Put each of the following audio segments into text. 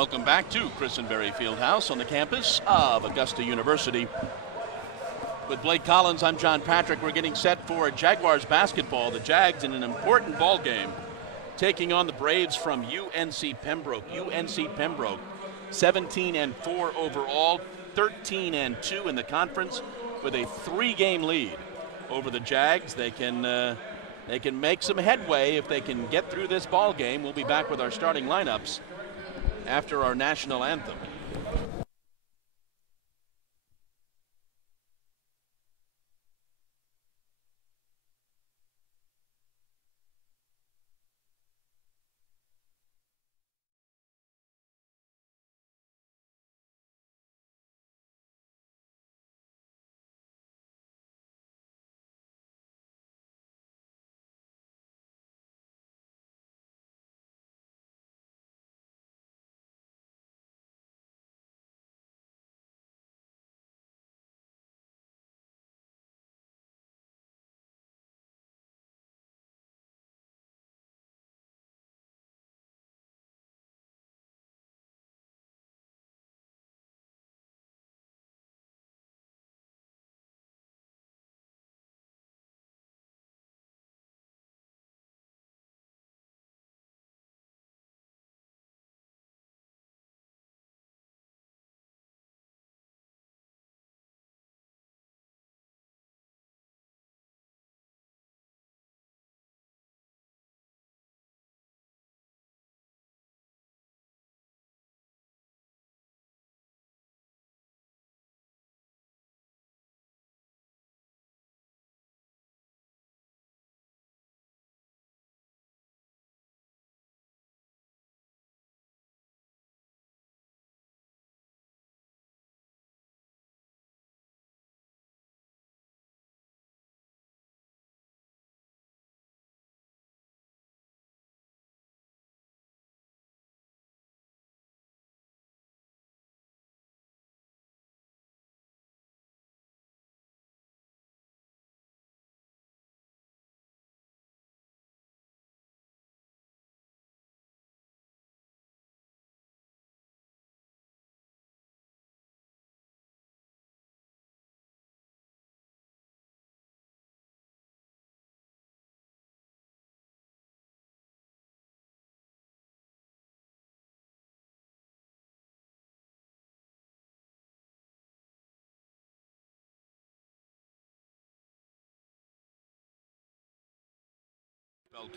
Welcome back to Christenberry Fieldhouse on the campus of Augusta University. With Blake Collins, I'm John Patrick. We're getting set for Jaguars basketball. The Jags in an important ball game, taking on the Braves from UNC Pembroke. UNC Pembroke, 17-4 overall, 13-2 in the conference, with a 3-game lead over the Jags. They can make some headway if they can get through this ball game. We'll be back with our starting lineups after our national anthem.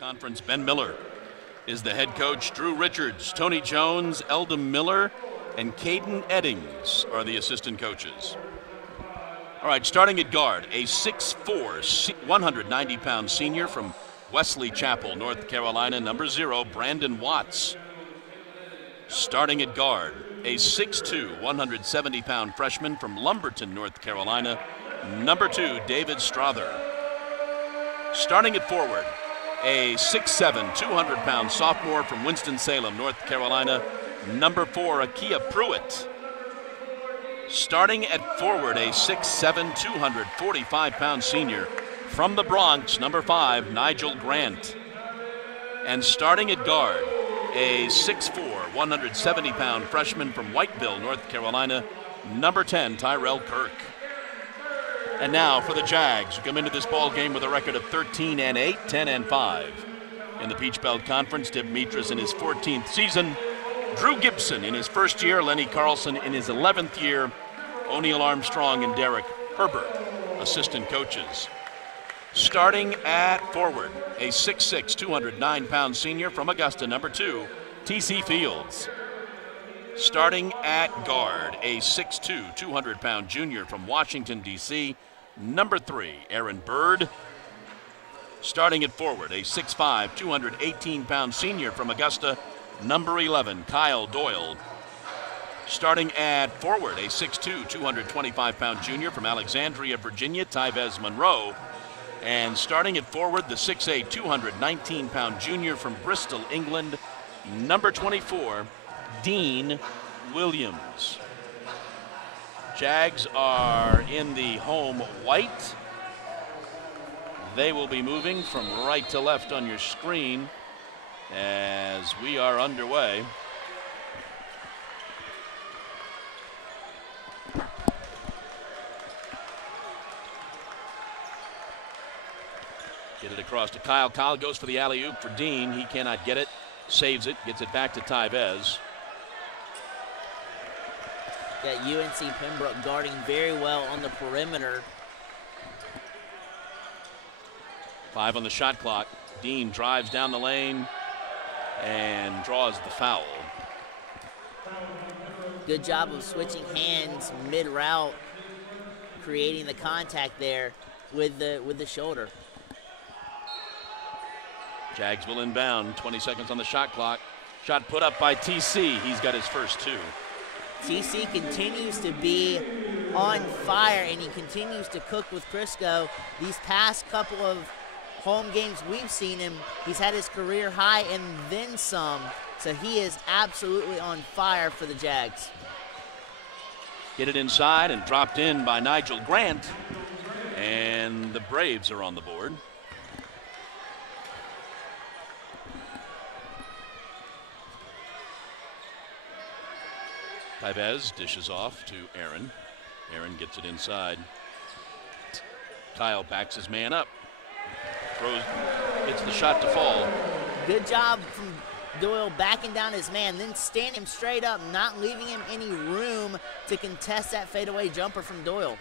Conference, Ben Miller is the head coach. Drew Richards, Tony Jones, Eldon Miller, and Caden Eddings are the assistant coaches. All right, starting at guard, a 6'4", 190-pound senior from Wesley Chapel, North Carolina, number 0, Brandon Watts. Starting at guard, a 6'2", 170-pound freshman from Lumberton, North Carolina, number 2, David Strother. Starting at forward, a 6'7", 200-pound sophomore from Winston-Salem, North Carolina, number 4, Akia Pruitt. Starting at forward, a 6'7", 245-pound senior from the Bronx, number 5, Nigel Grant. And starting at guard, a 6'4", 170-pound freshman from Whiteville, North Carolina, number 10, Tyrell Kirk. And now for the Jags, who come into this ball game with a record of 13-8, 10-5. In the Peach Belt Conference, Dib Mitras in his 14th season, Drew Gibson in his first year, Lenny Carlson in his 11th year, O'Neal Armstrong and Derek Herbert, assistant coaches. Starting at forward, a 6'6", 209-pound senior from Augusta, number 2, T.C. Fields. Starting at guard, a 6'2", 200-pound junior from Washington, D.C., number 3, Aaron Bird. Starting at forward, a 6'5", 218-pound senior from Augusta, number 11, Kyle Doyle. Starting at forward, a 6'2", 225-pound junior from Alexandria, Virginia, Tyvez Monroe. And starting at forward, the 6'8", 219-pound junior from Bristol, England, number 24, Dean Williams. Jags are in the home white. They will be moving from right to left on your screen as we are underway. Get it across to Kyle. Kyle goes for the alley-oop for Dean. He cannot get it. Saves it. Gets it back to Tyvez. Got UNC Pembroke guarding very well on the perimeter. 5 on the shot clock. Dean drives down the lane and draws the foul. Good job of switching hands mid-route, creating the contact there with the shoulder. Jags will inbound. 20 seconds on the shot clock. Shot put up by TC. He's got his first 2. TC continues to be on fire, and he continues to cook with Crisco. These past couple of home games we've seen him, he's had his career high and then some. So he is absolutely on fire for the Jags. Get it inside and dropped in by Nigel Grant. And the Braves are on the board. Tyvez dishes off to Aaron. Aaron gets it inside. Kyle backs his man up. Throws, gets the shot to fall. Good job from Doyle backing down his man, then standing him straight up, not leaving him any room to contest that fadeaway jumper from Doyle.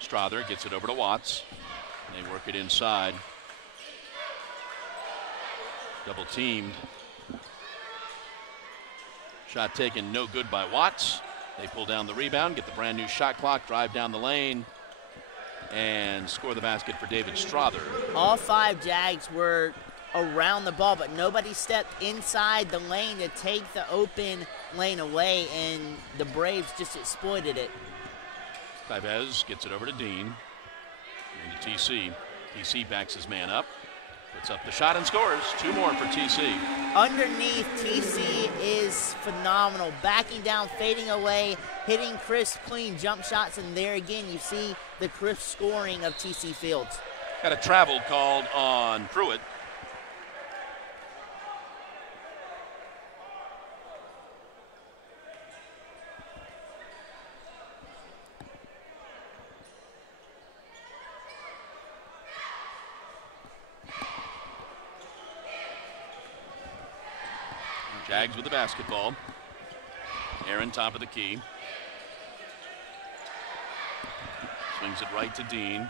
Strother gets it over to Watts. They work it inside. Double teamed. Shot taken, no good by Watts. They pull down the rebound, get the brand new shot clock, drive down the lane, and score the basket for David Strother. All 5 Jags were around the ball, but nobody stepped inside the lane to take the open lane away, and the Braves just exploited it. Tyvez gets it over to Dean. Into TC. TC backs his man up. Puts up the shot and scores. 2 more for TC. Underneath, TC is phenomenal. Backing down, fading away, hitting crisp, clean jump shots, and there again you see the crisp scoring of TC Fields. Got a travel called on Pruitt. Jags with the basketball. Aaron top of the key. Swings it right to Dean.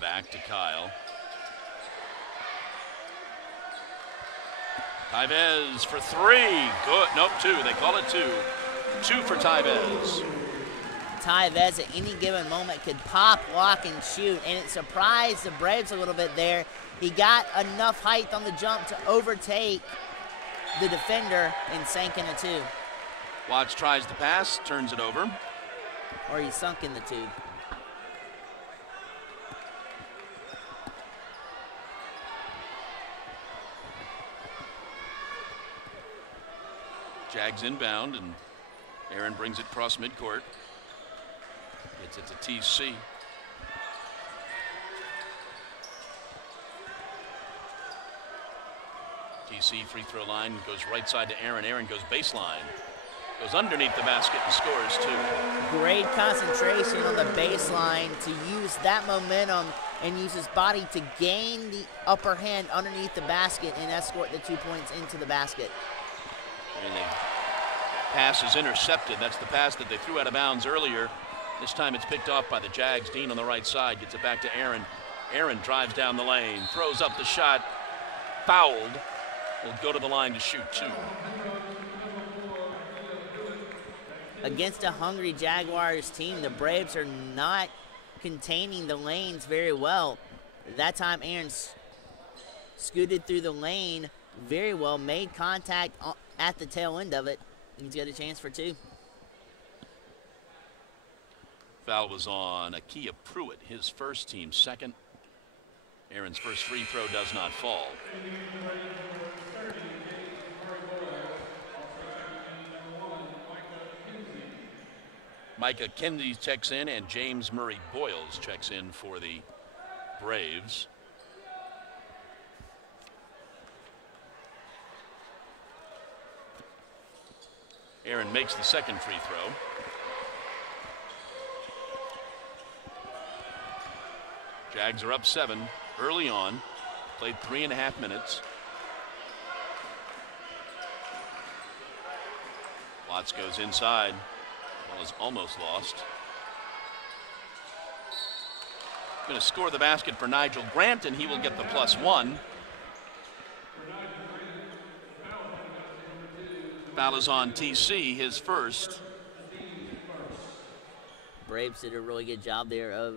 Back to Kyle. Tyvez for 3. Good. Nope, 2. They call it 2. 2 for Tyvez. Tyvez at any given moment could pop, lock, and shoot, and it surprised the Braves a little bit there. He got enough height on the jump to overtake the defender and sank in a 2. Watts tries the pass, turns it over. Or he sunk in the tube. Jags inbound, and Aaron brings it across midcourt. Gets it to TC. TC free throw line goes right side to Aaron. Aaron goes baseline. Goes underneath the basket and scores 2. Great concentration on the baseline to use that momentum and use his body to gain the upper hand underneath the basket and escort the 2 points into the basket. And the pass is intercepted. That's the pass that they threw out of bounds earlier. This time it's picked off by the Jags. Dean on the right side gets it back to Aaron. Aaron drives down the lane, throws up the shot, fouled. Will go to the line to shoot 2. Against a hungry Jaguars team, the Braves are not containing the lanes very well. That time Aaron scooted through the lane very well, made contact at the tail end of it. He's got a chance for 2. Foul was on Akia Pruitt, his first, team second. Aaron's first free throw does not fall. Micah Kennedy checks in, and James Murray Boyles checks in for the Braves. Aaron makes the second free throw. Jags are up 7 early on. Played 3.5 minutes. Watts goes inside. Ball is almost lost. Going to score the basket for Nigel Grant, and he will get the +1. Foul is on TC, his first. Braves did a really good job there of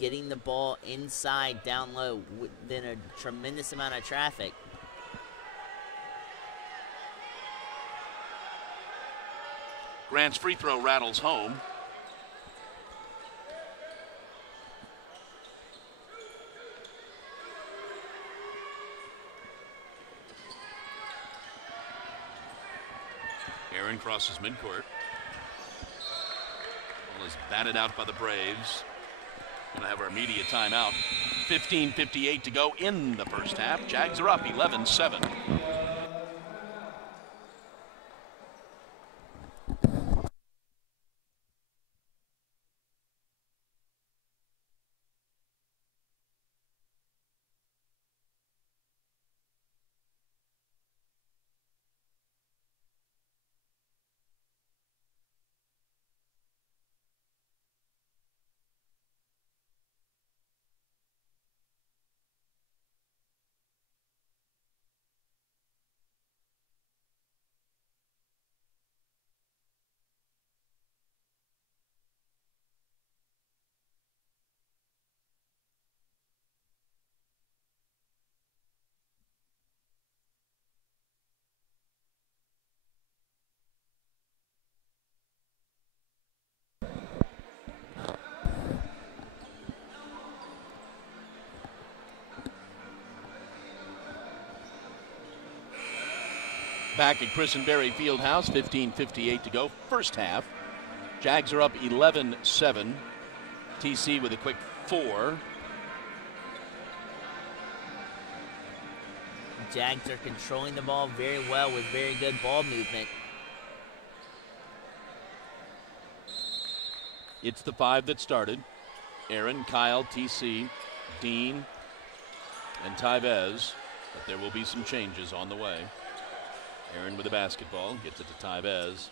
getting the ball inside, down low, within a tremendous amount of traffic. Grant's free throw rattles home. Aaron crosses midcourt. Ball is batted out by the Braves. Gonna have our media timeout. 15:58 to go in the first half. Jags are up 11-7. Back at Chris and Berry Fieldhouse, 15:58 to go, first half. Jags are up 11-7. TC with a quick 4. Jags are controlling the ball very well with very good ball movement. It's the 5 that started. Aaron, Kyle, TC, Dean, and Tyvez. But there will be some changes on the way. Aaron with the basketball, gets it to Tyvez.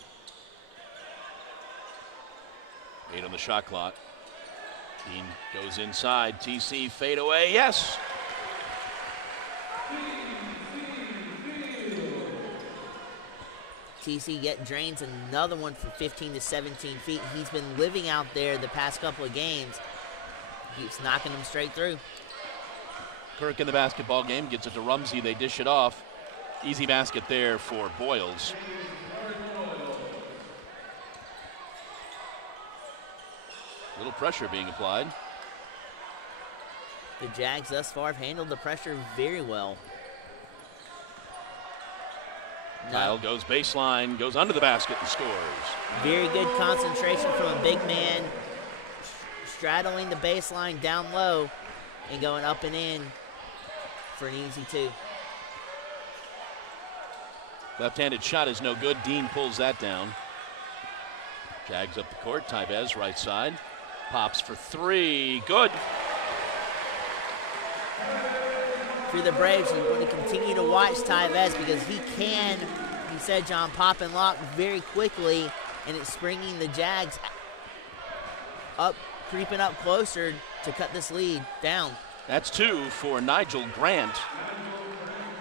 8 on the shot clock. Dean goes inside. TC fade away. Yes! TC drains another one from 15 to 17 feet. He's been living out there the past couple of games. Keeps knocking them straight through. Kirk in the basketball game, gets it to Rumsey. They dish it off. Easy basket there for Boyles. Little pressure being applied. The Jags thus far have handled the pressure very well. Kyle goes baseline, goes under the basket and scores. Very good concentration from a big man, straddling the baseline down low and going up and in for an easy 2. Left-handed shot is no good. Dean pulls that down. Jags up the court. Tyvez right side. Pops for 3. Good. For the Braves, you want to continue to watch Tyvez because he can, you said, John, pop and lock very quickly, and it's bringing the Jags up, creeping up closer to cut this lead down. That's 2 for Nigel Grant.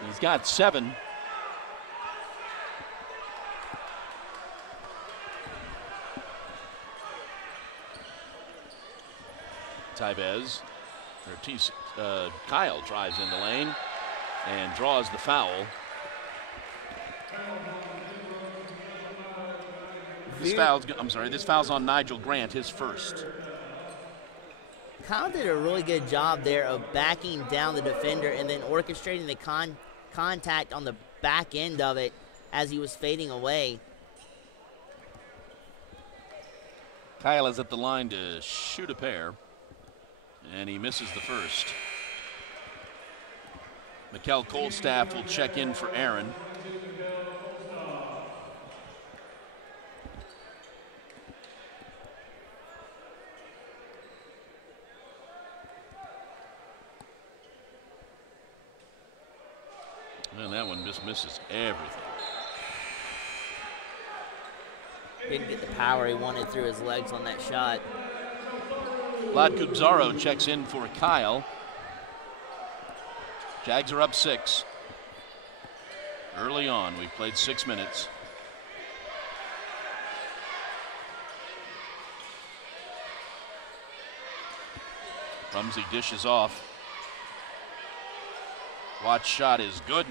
He's got 7. Tyvez, Kyle drives in the lane and draws the foul. This foul's on Nigel Grant, his first. Kyle did a really good job there of backing down the defender and then orchestrating the contact on the back end of it as he was fading away. Kyle is at the line to shoot a pair. And he misses the first. Mikkel Kolstaff will check in for Aaron. And that one just misses everything. Didn't get the power he wanted through his legs on that shot. Vlad Kubzaro checks in for Kyle. Jags are up 6. Early on, we've played 6 minutes. Rumsey dishes off. Watt's shot is good.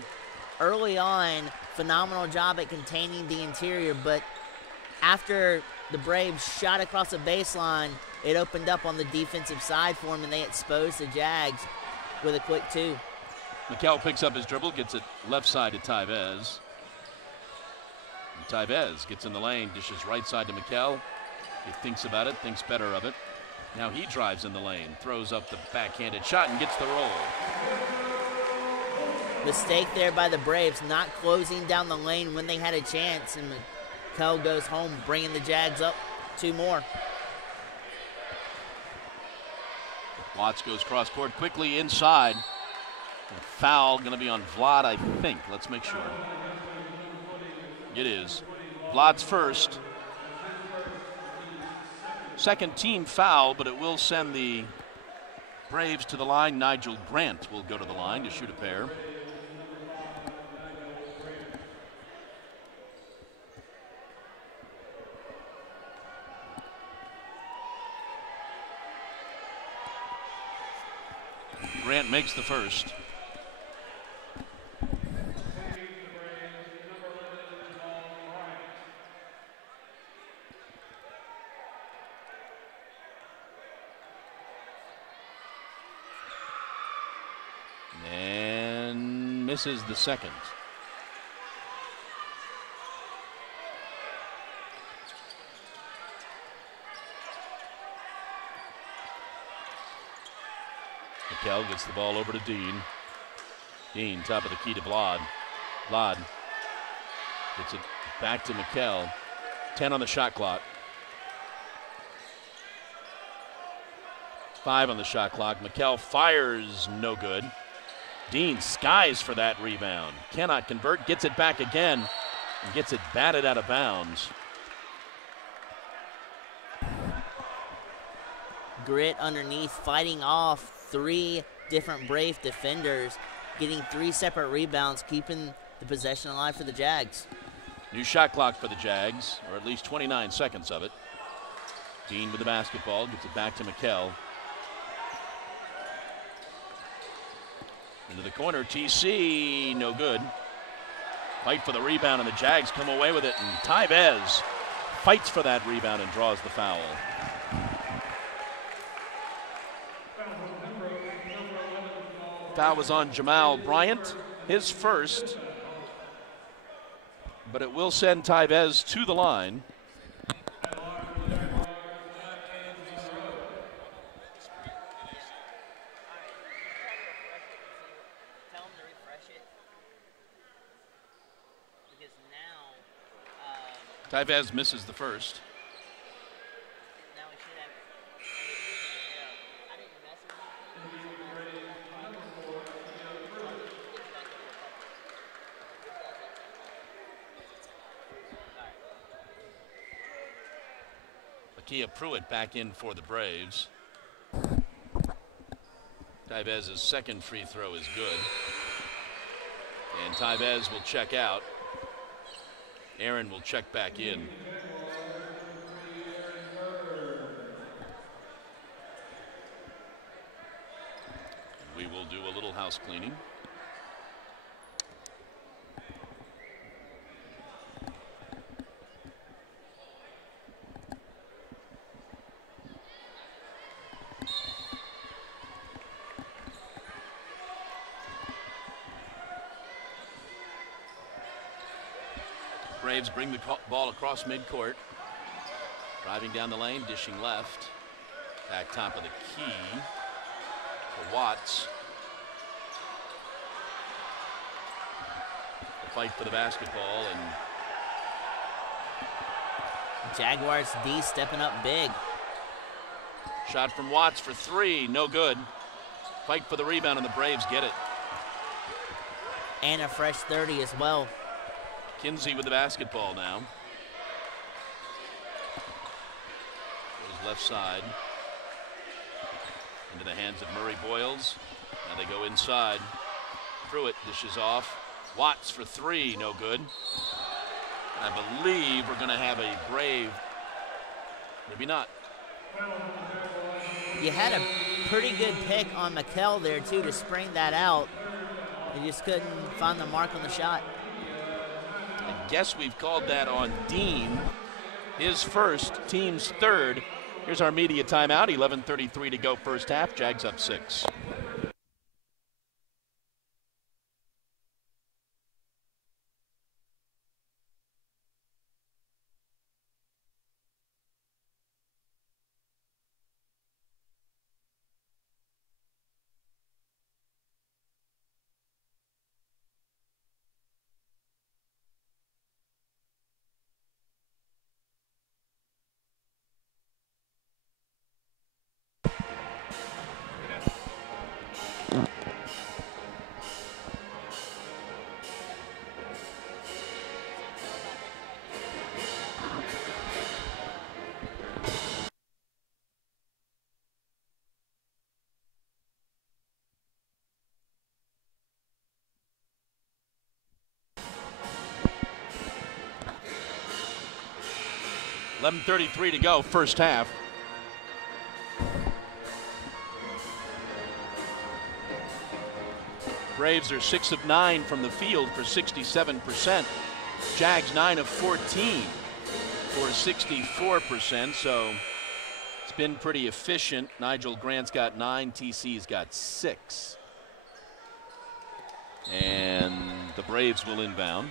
Early on, phenomenal job at containing the interior, but after the Braves shot across the baseline, it opened up on the defensive side for him, and they exposed the Jags with a quick 2. Mikel picks up his dribble, gets it left side to Tyvez. And Tyvez gets in the lane, dishes right side to Mikel. He thinks about it, thinks better of it. Now he drives in the lane, throws up the backhanded shot and gets the roll. Mistake there by the Braves, not closing down the lane when they had a chance, and Mikel goes home, bringing the Jags up 2 more. Watts goes cross court quickly inside. A foul going to be on Vlad, I think. Let's make sure. It is. Vlad's first. Second team foul, but it will send the Braves to the line. Nigel Grant will go to the line to shoot a pair. Grant makes the first. And misses the second. Mikel gets the ball over to Dean. Dean, top of the key to Vlad. Vlad gets it back to Mikel. 10 on the shot clock. 5 on the shot clock. Mikel fires, no good. Dean skies for that rebound. Cannot convert, gets it back again, and gets it batted out of bounds. Grit underneath, fighting off 3 different Brave defenders, getting 3 separate rebounds, keeping the possession alive for the Jags. New shot clock for the Jags, or at least 29 seconds of it. Dean with the basketball, gets it back to Mikel. Into the corner, TC, no good. Fight for the rebound, and the Jags come away with it, and Tyvez fights for that rebound and draws the foul. Foul was on Jamal Bryant, his first, but it will send Tyvez to the line. Tyvez misses the first. Lakia Pruitt back in for the Braves. Tyvez's second free throw is good. And Tyvez will check out. Aaron will check back in. We will do a little house cleaning. Braves bring the ball across midcourt. Driving down the lane, dishing left. Back top of the key for Watts. The fight for the basketball, and Jaguars D stepping up big. Shot from Watts for 3, no good. Fight for the rebound, and the Braves get it. and a fresh 30 as well. Kinsey with the basketball now. Goes left side. Into the hands of Murray Boyles. Now they go inside. Pruitt dishes off. Watts for three, no good. I believe we're going to have a Brave. Maybe not. You had a pretty good pick on McKell there, too, to spring that out. You just couldn't find the mark on the shot. I guess we've called that on Dean. His first, team's third. Here's our media timeout. 11:33 to go first half. Jags up 6. $11:33 to go, first half. Braves are 6 of 9 from the field for 67%. Jags 9 of 14 for 64%. So it's been pretty efficient. Nigel Grant's got 9, TC's got 6. And the Braves will inbound.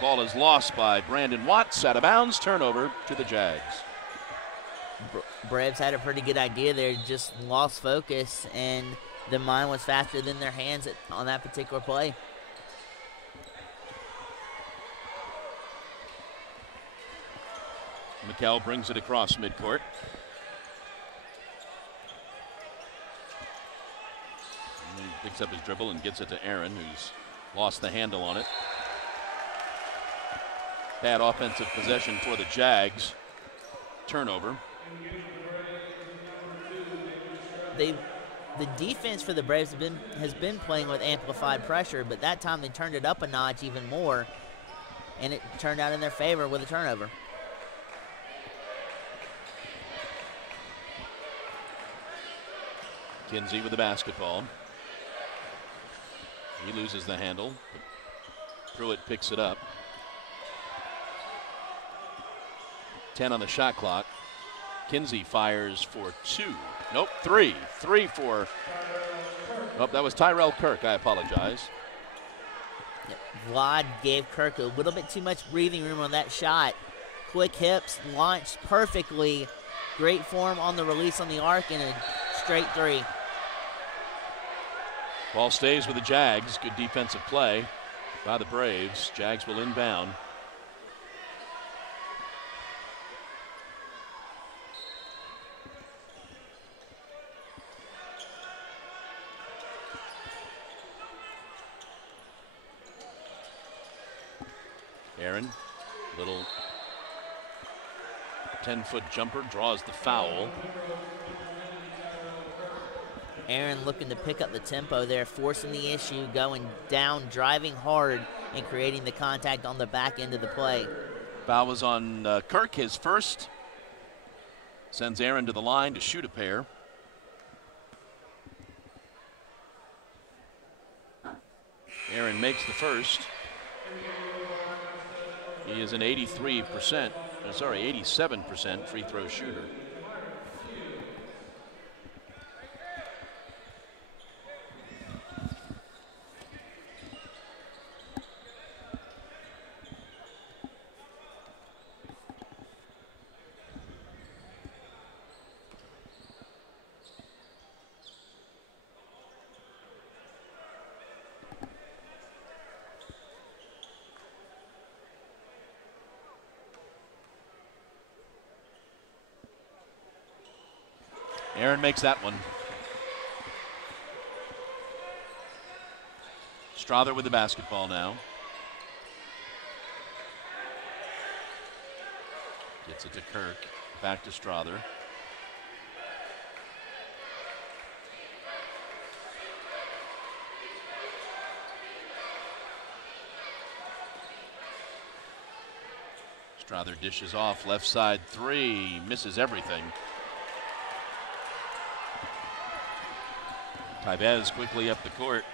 Ball is lost by Brandon Watts, out of bounds, turnover to the Jags. Braves had a pretty good idea there, just lost focus, and the mind was faster than their hands on that particular play. McKell brings it across midcourt. And he picks up his dribble and gets it to Aaron, who's lost the handle on it. Bad offensive possession for the Jags. Turnover. The defense for the Braves has been playing with amplified pressure, but that time they turned it up a notch even more, and it turned out in their favor with a turnover. Kinsey with the basketball. He loses the handle. Pruitt picks it up. 10 on the shot clock. Kinsey fires for 2. Nope, 3. 3 for. Oh, that was Tyrell Kirk. I apologize. Yep. Vlad gave Kirk a little bit too much breathing room on that shot. Quick hips, launched perfectly. Great form on the release on the arc, and a straight 3. Ball stays with the Jags. Good defensive play by the Braves. Jags will inbound. Aaron, little 10-foot jumper, draws the foul. Aaron looking to pick up the tempo there, forcing the issue, going down, driving hard, and creating the contact on the back end of the play. Foul was on Kirk, his first. Sends Aaron to the line to shoot a pair. Aaron makes the first. He is an 87% free throw shooter. Aaron makes that one. Strother with the basketball now. Gets it to Kirk. Back to Strother. Strother dishes off, left side three, misses everything. Tyvez quickly up the court,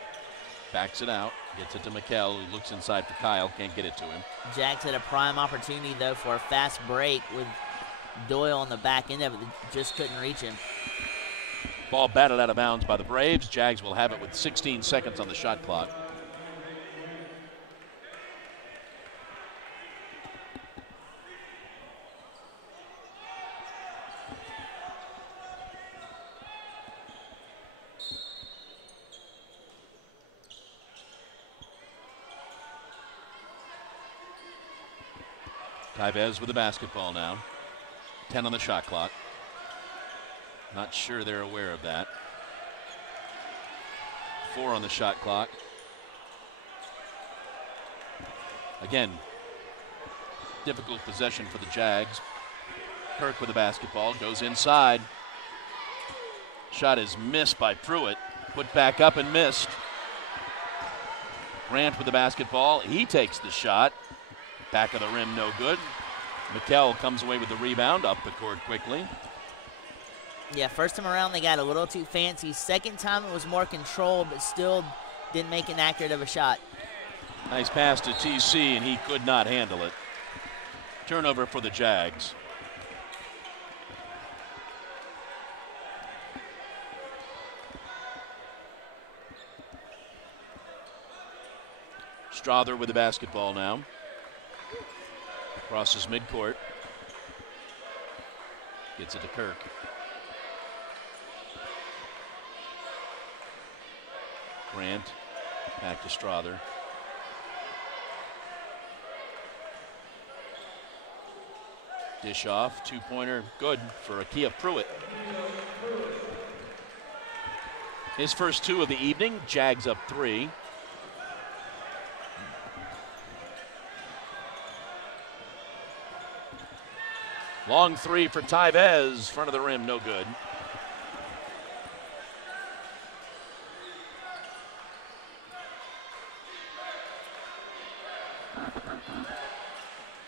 backs it out, gets it to Mikkel, who looks inside for Kyle, can't get it to him. Jags had a prime opportunity, though, for a fast break with Doyle on the back end of it, just couldn't reach him. Ball batted out of bounds by the Braves. Jags will have it with 16 seconds on the shot clock. Tyvez with the basketball now. 10 on the shot clock. Not sure they're aware of that. 4 on the shot clock. Again, difficult possession for the Jags. Kirk with the basketball, goes inside. Shot is missed by Pruitt. Put back up and missed. Grant with the basketball, he takes the shot. Back of the rim, no good. Mikkel comes away with the rebound, up the court quickly. Yeah, first time around they got a little too fancy. Second time it was more controlled, but still didn't make an accurate of a shot. Nice pass to TC, and he could not handle it. Turnover for the Jags. Strother with the basketball now. Crosses midcourt. Gets it to Kirk. Grant back to Strother. Dish off, two-pointer, good for Akia Pruitt. His first two of the evening, Jags up 3. Long three for Tyvez, front of the rim, no good.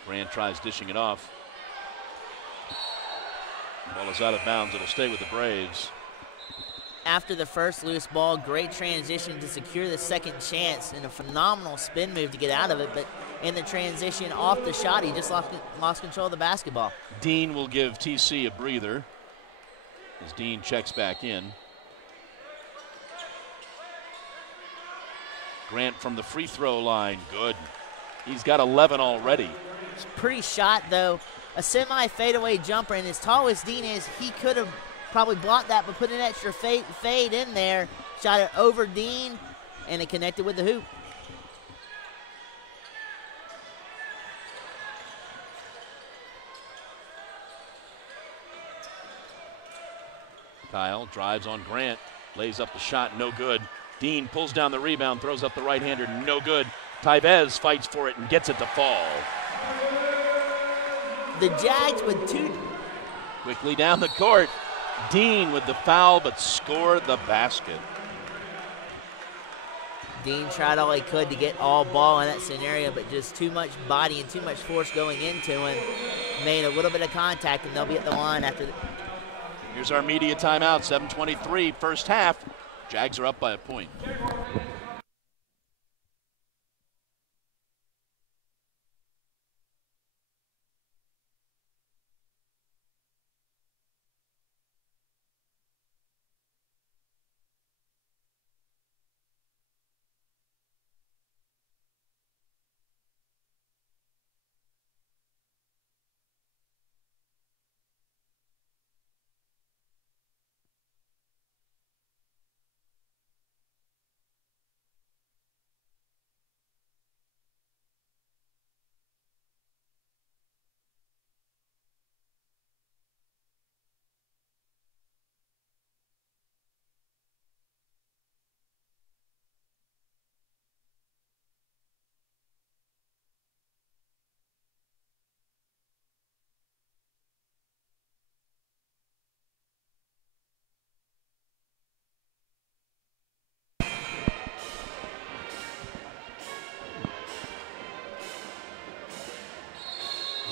Grant tries dishing it off. Ball is out of bounds, it'll stay with the Braves. After the first loose ball, great transition to secure the second chance and a phenomenal spin move to get out of it, but in the transition off the shot, he just lost control of the basketball. Dean will give TC a breather as Dean checks back in. Grant from the free throw line, good. He's got 11 already. It's pretty shot, though. A semi-fadeaway jumper, and as tall as Dean is, he could have probably blocked that, but put an extra fade in there. Shot it over Dean, and it connected with the hoop. Kyle drives on Grant, lays up the shot, no good. Dean pulls down the rebound, throws up the right-hander, no good. Tyvez fights for it and gets it to fall. The Jags with two. Quickly down the court. Dean with the foul, but scored the basket. Dean tried all he could to get all ball in that scenario, but just too much body and too much force going into him. Made a little bit of contact, and they'll be at the line after the. Here's our media timeout, 7:23, first half. Jags are up by a point.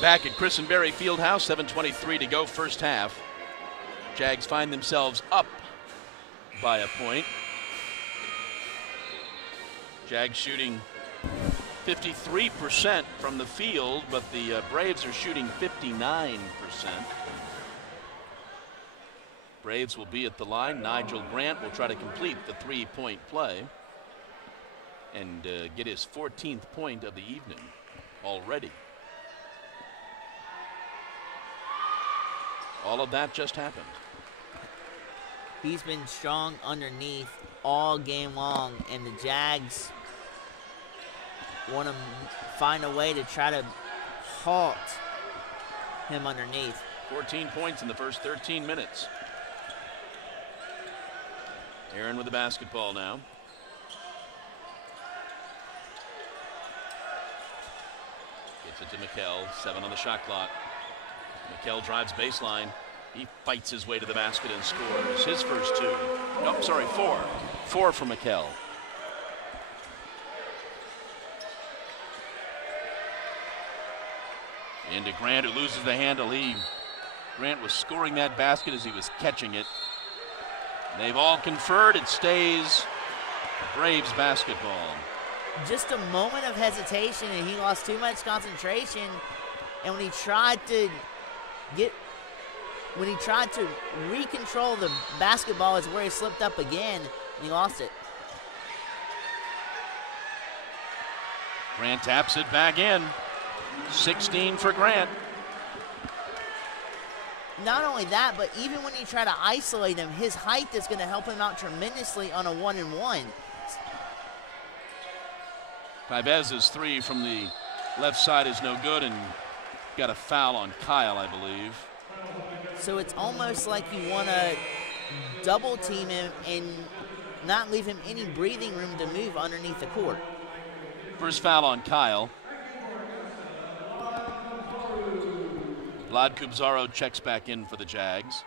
Back at Christenberry Fieldhouse, 7:23 to go, first half. Jags find themselves up by a point. Jags shooting 53% from the field, but the Braves are shooting 59%. Braves will be at the line. Nigel Grant will try to complete the three-point play and get his 14th point of the evening already. All of that just happened. He's been strong underneath all game long, and the Jags want to find a way to try to halt him underneath. 14 points in the first 13 minutes. Aaron with the basketball now. Gets it to Mikkel, 7 on the shot clock. Mikkel drives baseline. He fights his way to the basket and scores his first 2. Nope, sorry, 4. 4 for Mikkel. Into Grant, who loses the handle. Grant was scoring that basket as he was catching it. They've all conferred. It stays Braves basketball. Just a moment of hesitation, and he lost too much concentration. And when he tried to re-control the basketball, is where he slipped up again, and he lost it. Grant taps it back in. 16 for Grant. Not only that, but even when you try to isolate him, his height is going to help him out tremendously on a 1-and-1. Paivez's 3 from the left side is no good, and got a foul on Kyle, I believe. So it's almost like you want to double team him and not leave him any breathing room to move underneath the court. First foul on Kyle. Vlad Kubzaro checks back in for the Jags.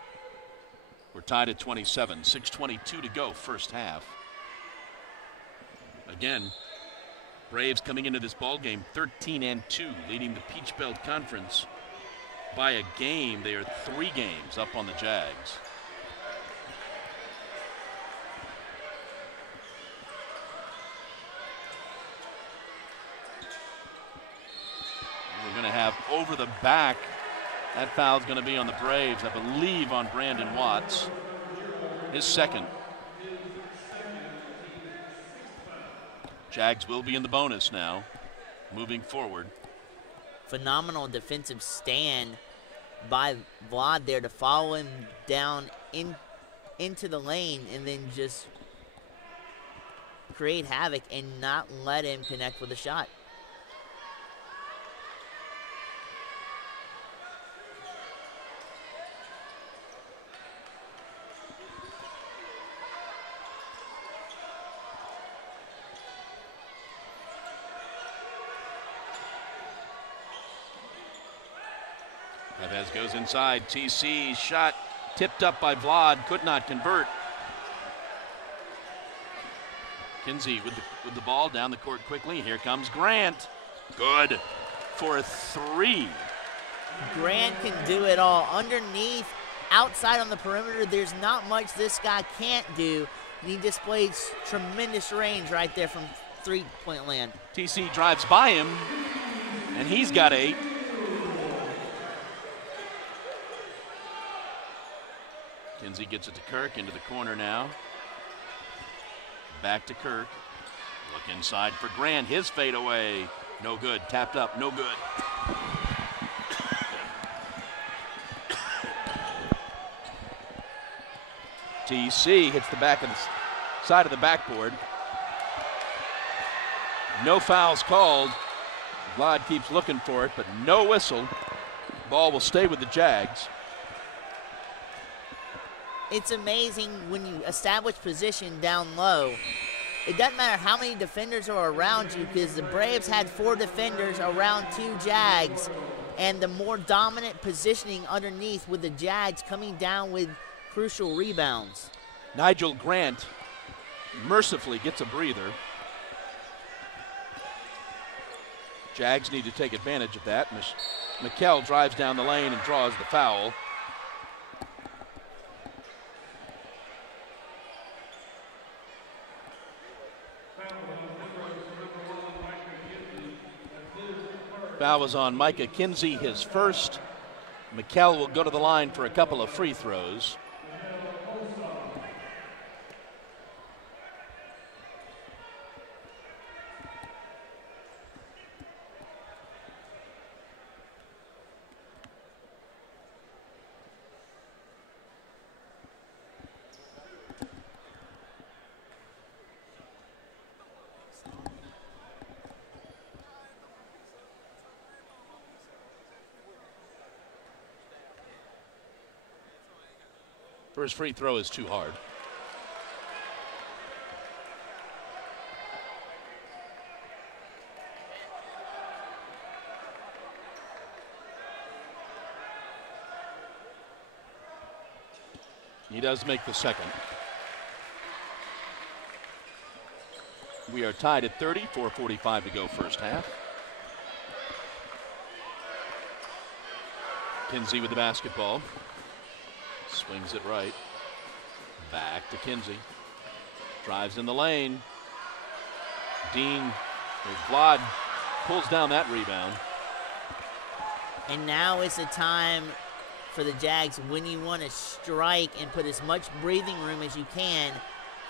We're tied at 27, 6:22 to go, first half. Again, Braves coming into this ball game 13-2, leading the Peach Belt Conference by a game. They are 3 games up on the Jags. We're going to have over the back. That foul's going to be on the Braves, I believe, on Brandon Watts. His second. Jags will be in the bonus now, moving forward. Phenomenal defensive stand by Vlad there to follow him down into the lane and then just create havoc and not let him connect with a shot. Pavez goes inside. TC shot tipped up by Vlad, could not convert. Kinsey with the ball down the court quickly. Here comes Grant. Good for a 3. Grant can do it all. Underneath, outside on the perimeter, there's not much this guy can't do. He displays tremendous range right there from 3-point land. TC drives by him, and he's got 8. Kinsey gets it to Kirk into the corner now. Back to Kirk. Look inside for Grant. His fadeaway. No good. Tapped up. No good. TC hits the back of the side of the backboard. No fouls called. Vlad keeps looking for it, but no whistle. Ball will stay with the Jags. It's amazing when you establish position down low. It doesn't matter how many defenders are around you, because the Braves had 4 defenders around 2 Jags, and the more dominant positioning underneath with the Jags coming down with crucial rebounds. Nigel Grant mercifully gets a breather. Jags need to take advantage of that. McKell drives down the lane and draws the foul. Foul was on Micah Kinsey, his first. McKell will go to the line for a couple of free throws. First free throw is too hard. He does make the second. We are tied at 30, 4:45 to go first half. Kinsey with the basketball. Swings it right. Back to Kinsey. Drives in the lane. Dean, Vlad pulls down that rebound. And now is the time for the Jags when you want to strike and put as much breathing room as you can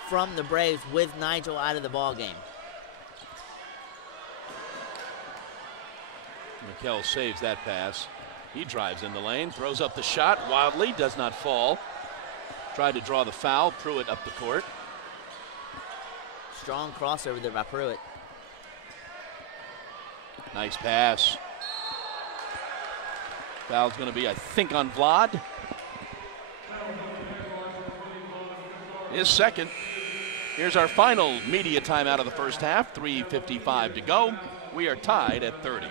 from the Braves with Nigel out of the ball game. McKell saves that pass. He drives in the lane, throws up the shot wildly, does not fall. Tried to draw the foul, Pruitt up the court. Strong crossover there by Pruitt. Nice pass. Foul's going to be, I think, on Vlad. His second. Here's our final media timeout of the first half, 3:55 to go. We are tied at 30.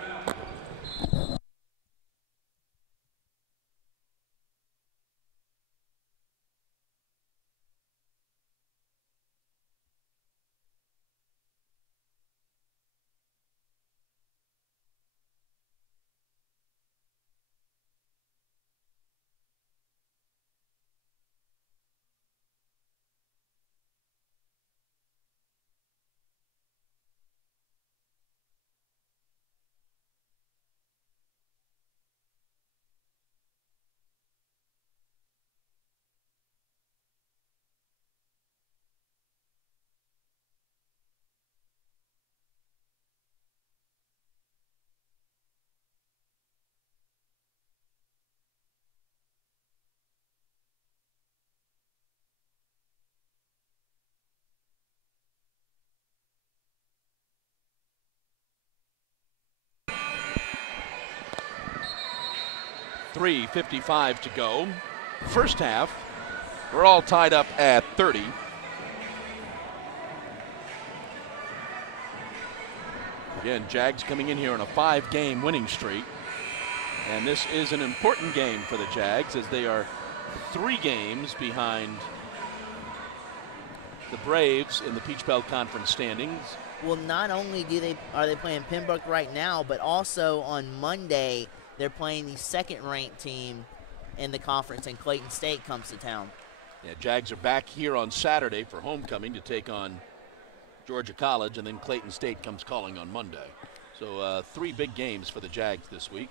.55 to go. First half, we're all tied up at 30. Again, Jags coming in here on a 5-game winning streak. And this is an important game for the Jags as they are 3 games behind the Braves in the Peach Belt Conference standings. Well, not only are they playing Pembroke right now, but also on Monday they're playing the second-ranked team in the conference, and Clayton State comes to town. Yeah, Jags are back here on Saturday for homecoming to take on Georgia College, and then Clayton State comes calling on Monday. So 3 big games for the Jags this week.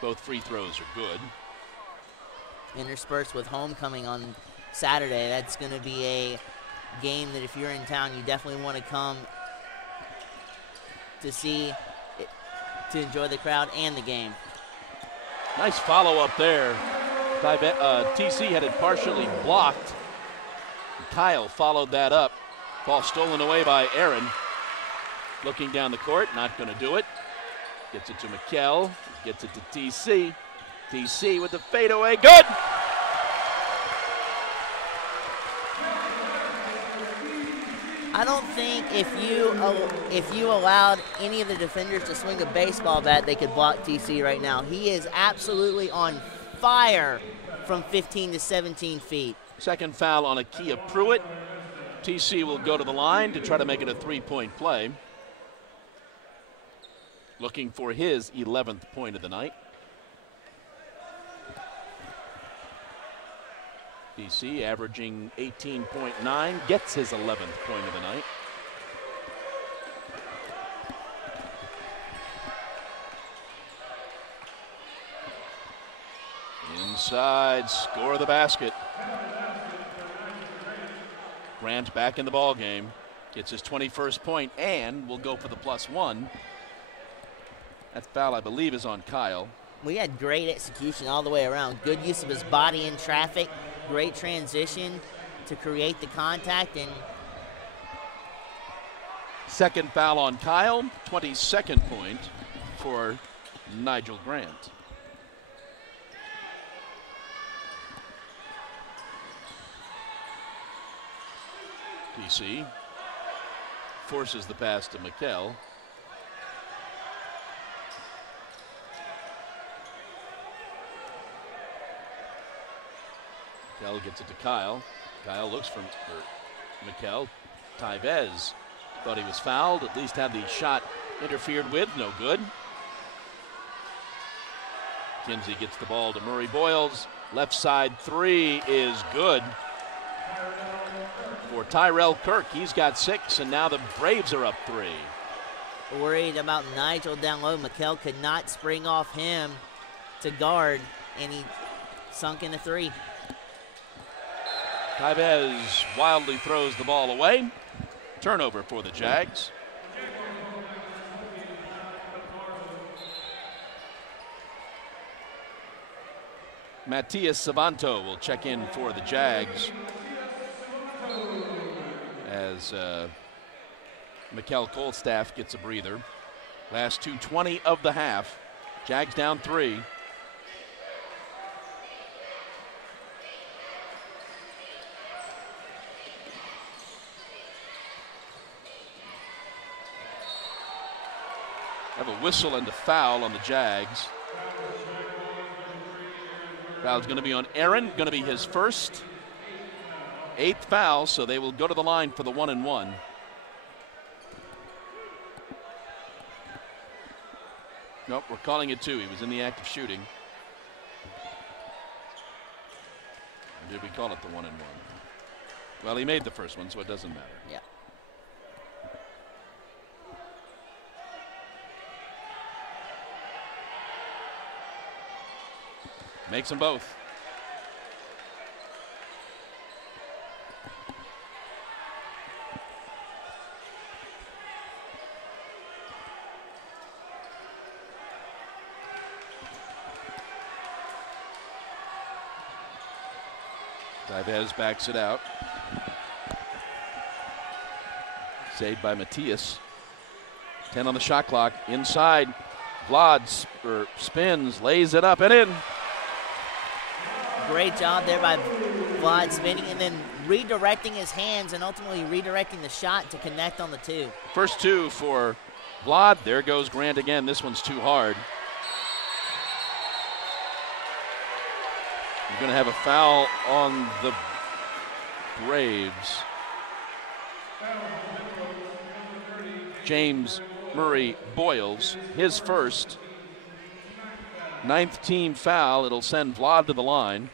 Both free throws are good. Interspersed with homecoming on Saturday, that's going to be a game that if you're in town, you definitely want to come to see, to enjoy the crowd and the game. Nice follow-up there. TC had it partially blocked. Kyle followed that up. Ball stolen away by Aaron. Looking down the court, not going to do it. Gets it to McKell, gets it to TC. TC with the fadeaway, good! I don't think if you allowed any of the defenders to swing a baseball bat, they could block TC right now. He is absolutely on fire from 15 to 17 feet. Second foul on Akia Pruitt. TC will go to the line to try to make it a 3-point play. Looking for his 11th point of the night. BC averaging 18.9, gets his 11th point of the night. Inside, score the basket. Grant back in the ball game, gets his 21st point and will go for the +1. That foul, I believe, is on Kyle. We had great execution all the way around. Good use of his body in traffic. Great transition to create the contact. And second foul on Kyle, 22nd point for Nigel Grant. DC forces the pass to Mikkel. Mikkel gets it to Kyle. Kyle looks for Mikkel. Tyvez thought he was fouled, at least had the shot interfered with, no good. Kinsey gets the ball to Murray Boyles. Left side three is good for Tyrell Kirk. He's got 6, and now the Braves are up 3. Worried about Nigel down low. Mikkel could not spring off him to guard, and he sunk in a 3. Tyvez wildly throws the ball away. Turnover for the Jags. Matias Savanto will check in for the Jags as Mikkel Kolstaff gets a breather. Last 2:20 of the half. Jags down 3. Have a whistle and a foul on the Jags. Foul's going to be on Aaron, going to be his first, 8th foul, so they will go to the line for the 1-and-1. Nope, we're calling it 2. He was in the act of shooting. Or did we call it the 1-and-1? Well, he made the first one, so it doesn't matter. Yeah. Makes them both. Tyvez backs it out. Saved by Matias. 10 on the shot clock. Inside. Vlad spins, lays it up and in. Great job there by Vlad spinning and then redirecting his hands and ultimately redirecting the shot to connect on the 2. First 2 for Vlad. There goes Grant again. This one's too hard. You're going to have a foul on the Braves. James Murray Boyles, his first. 9th team foul. It'll send Vlad to the line.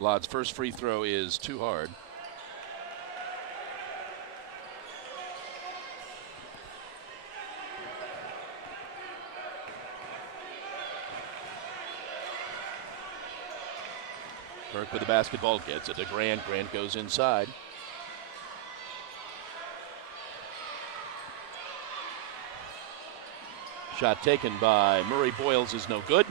Vlad's first free throw is too hard. Burke with the basketball, gets it to Grant. Grant goes inside. Shot taken by Murray Boyles is no good.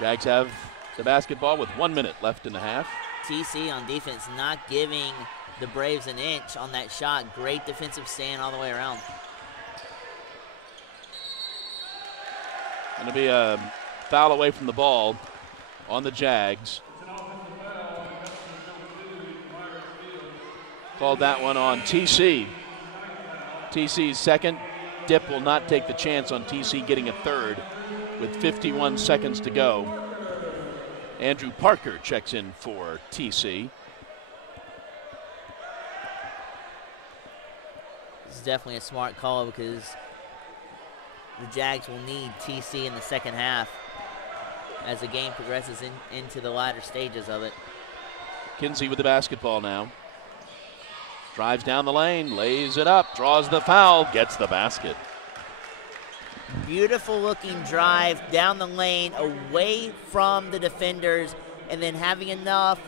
Jags have the basketball with 1 minute left in the half. TC on defense not giving the Braves an inch on that shot. Great defensive stand all the way around. Going to be a foul away from the ball on the Jags. Called that one on TC. TC's second. Dip will not take the chance on TC getting a third with 51 seconds to go. Andrew Parker checks in for TC. This is definitely a smart call because the Jags will need TC in the second half as the game progresses into the latter stages of it. Kinsey with the basketball now. Drives down the lane, lays it up, draws the foul, gets the basket. Beautiful looking drive down the lane away from the defenders, and then having enough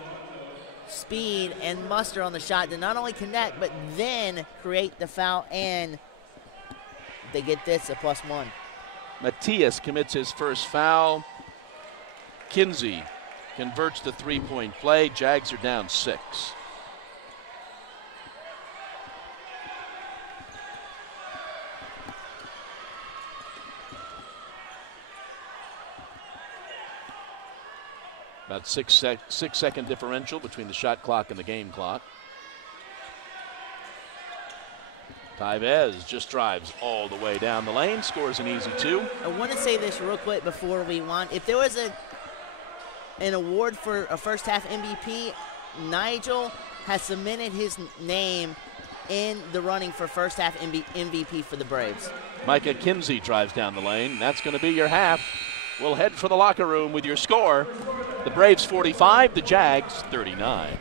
speed and muster on the shot to not only connect but then create the foul, and they get this a +1. Matias commits his first foul. Kinsey converts the three-point play. Jags are down 6. About 6-second differential between the shot clock and the game clock. Tevez just drives all the way down the lane, scores an easy 2. I want to say this real quick before we want. If there was an award for a first half MVP, Nigel has submitted his name in the running for first half MVP for the Braves. Micah Kinsey drives down the lane. That's going to be your half. We'll head for the locker room with your score. The Braves 45, the Jags 39.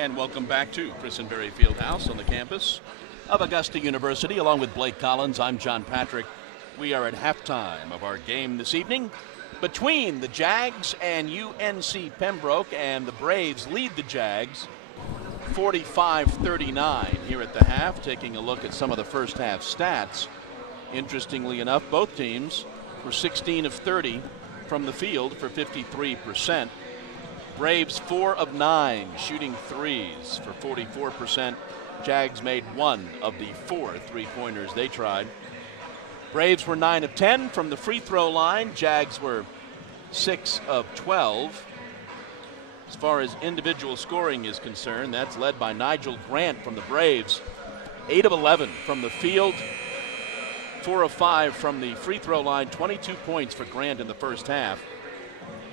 And welcome back to Christenberry Fieldhouse on the campus of Augusta University. Along with Blake Collins, I'm John Patrick. We are at halftime of our game this evening between the Jags and UNC Pembroke, and the Braves lead the Jags 45-39 here at the half. Taking a look at some of the first half stats, interestingly enough, both teams were 16 of 30 from the field for 53%. Braves 4 of 9 shooting threes for 44%. Jags made 1 of the 4 3-pointers they tried. Braves were 9 of 10 from the free throw line. Jags were 6 of 12. As far as individual scoring is concerned, that's led by Nigel Grant from the Braves. 8 of 11 from the field, 4 of 5 from the free throw line. 22 points for Grant in the first half.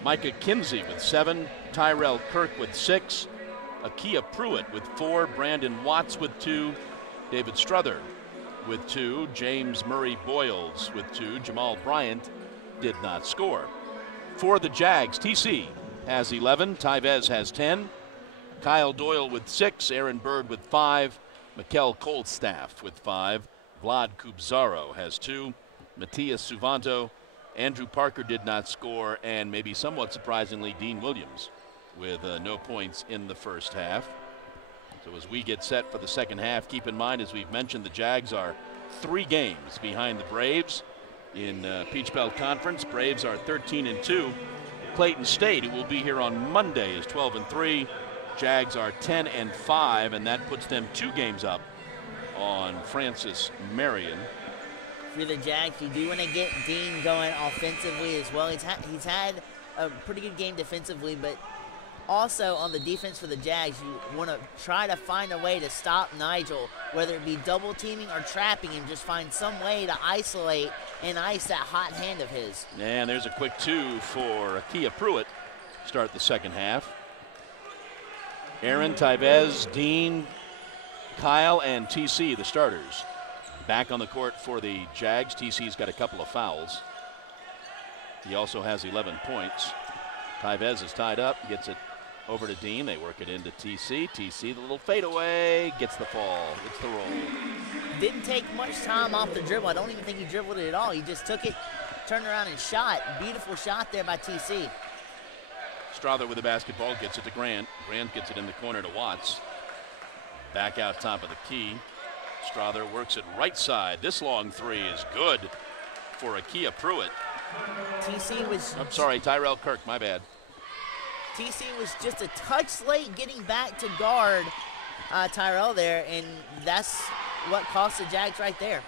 Micah Kinsey with 7, Tyrell Kirk with 6, Akia Pruitt with 4, Brandon Watts with 2, David Strother with 2, James Murray Boyles with 2, Jamal Bryant did not score. For the Jags, TC has 11, Tyvez has 10, Kyle Doyle with 6, Aaron Bird with 5, Mikkel Kohlstaff with 5, Vlad Kubzaro has 2, Matias Suvanto, Andrew Parker did not score, and maybe somewhat surprisingly, Dean Williams with no points in the first half. So as we get set for the second half, keep in mind, as we've mentioned, the Jags are 3 games behind the Braves in Peach Belt Conference. Braves are 13-2. Clayton State, who will be here on Monday, is 12-3. Jags are 10-5, and that puts them 2 games up on Francis Marion. For the Jags, you do want to get Dean going offensively as well. He's had a pretty good game defensively, but also on the defense for the Jags, you want to try to find a way to stop Nigel, whether it be double teaming or trapping him. Just find some way to isolate and ice that hot hand of his. And there's a quick 2 for Akia Pruitt. Start the second half. Aaron, Tyvez, Dean, Kyle, and TC, the starters. Back on the court for the Jags. TC's got a couple of fouls. He also has 11 points. Tyvez is tied up, gets it over to Dean. They work it into TC. TC, the little fadeaway, gets the fall, gets the roll. Didn't take much time off the dribble. I don't even think he dribbled it at all. He just took it, turned around and shot. Beautiful shot there by TC. Strother with the basketball, gets it to Grant. Grant gets it in the corner to Watts. Back out top of the key. Strother works it right side. This long 3 is good for Akia Pruitt. TC was... I'm sorry, Tyrell Kirk, my bad. TC was just a touch late getting back to guard Tyrell there, and that's what cost the Jags right there.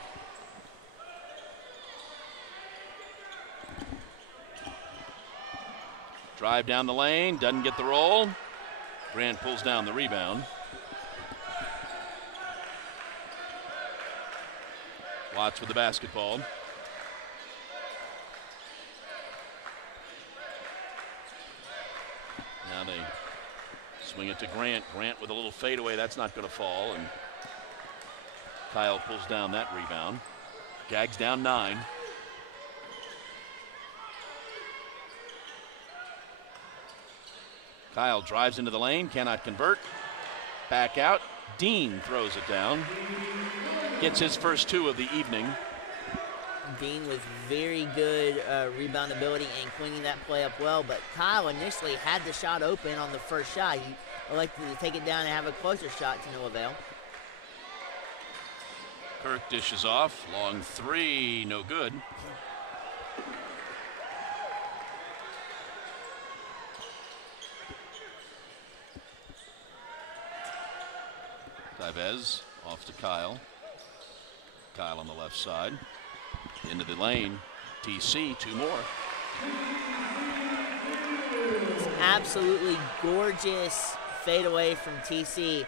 Drive down the lane, doesn't get the roll. Grant pulls down the rebound. Watts with the basketball. Now they swing it to Grant. Grant with a little fadeaway. That's not going to fall. And Kyle pulls down that rebound. Jags down 9. Kyle drives into the lane. Cannot convert. Back out. Dean throws it down. Gets his first 2 of the evening. Dean with very good rebound ability and cleaning that play up well, but Kyle initially had the shot open on the first shot. He elected to take it down and have a closer shot to no avail. Kirk dishes off. Long 3, no good. Tyvez off to Kyle. Kyle on the left side. Into the lane. TC, 2 more. It's absolutely gorgeous fadeaway from TC.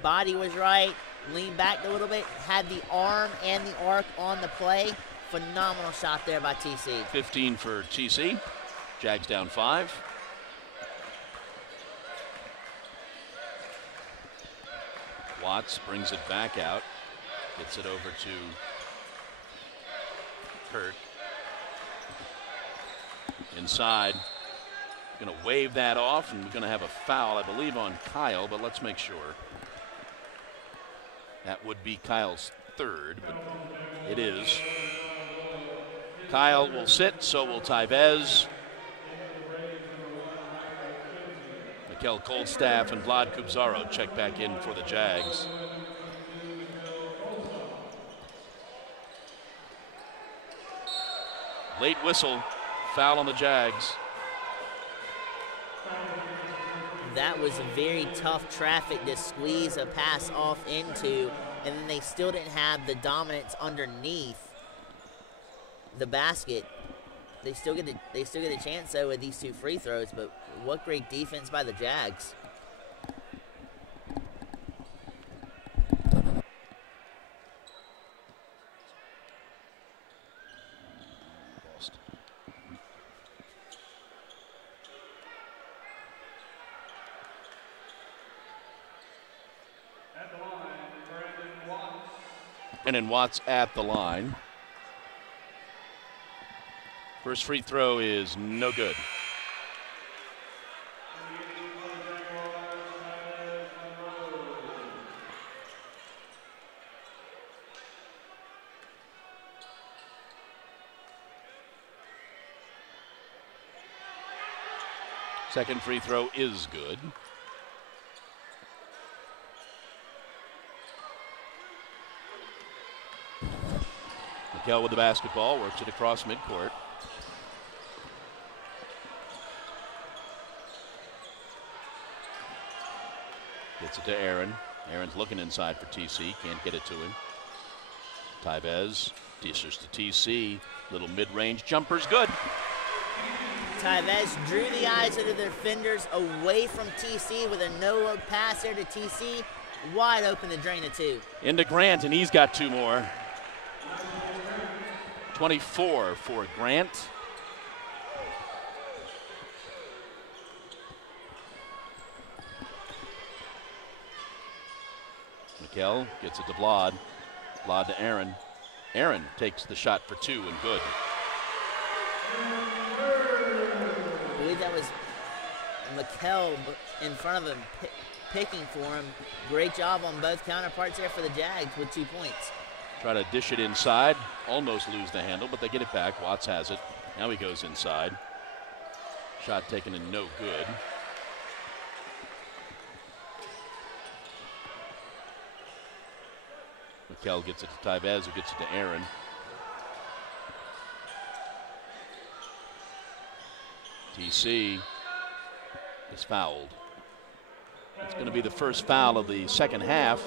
Body was right, leaned back a little bit, had the arm and the arc on the play. Phenomenal shot there by TC. 15 for TC. Jags down 5. Watts brings it back out. Gets it over to Kirk. Inside. Going to wave that off, and we're going to have a foul, I believe, on Kyle, but let's make sure. That would be Kyle's third, but it is. Kyle will sit, so will Tyvez. Mikel Coldstaff and Vlad Kubzaro check back in for the Jags. Late whistle, foul on the Jags. That was a very tough traffic to squeeze a pass off into, and then they still didn't have the dominance underneath the basket. They still get a chance though with these two free throws, but what great defense by the Jags. Brandon Watts at the line. First free throw is no good. Second free throw is good. Mikel with the basketball, works it across midcourt. Gets it to Aaron. Aaron's looking inside for TC, can't get it to him. Tyvez dishes to TC, little mid-range jumper's good. Tyvez drew the eyes of the defenders away from TC with a no-look pass there to TC. Wide open to drain it two. Into Grant, and he's got two more. 24 for Grant. Mikel gets it to Vlad. Vlad to Aaron. Aaron takes the shot for two and good. I believe that was Mikel in front of him, picking for him. Great job on both counterparts there for the Jags with 2 points. Try to dish it inside, almost lose the handle, but they get it back. Watts has it. Now he goes inside. Shot taken and no good. Mikel gets it to Tyvez, who gets it to Aaron. TC is fouled. It's going to be the first foul of the second half.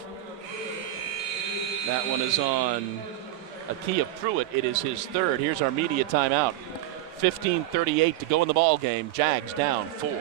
That one is on Akia Pruitt. It is his third. Here's our media timeout. 15:38 to go in the ball game. Jags down 4.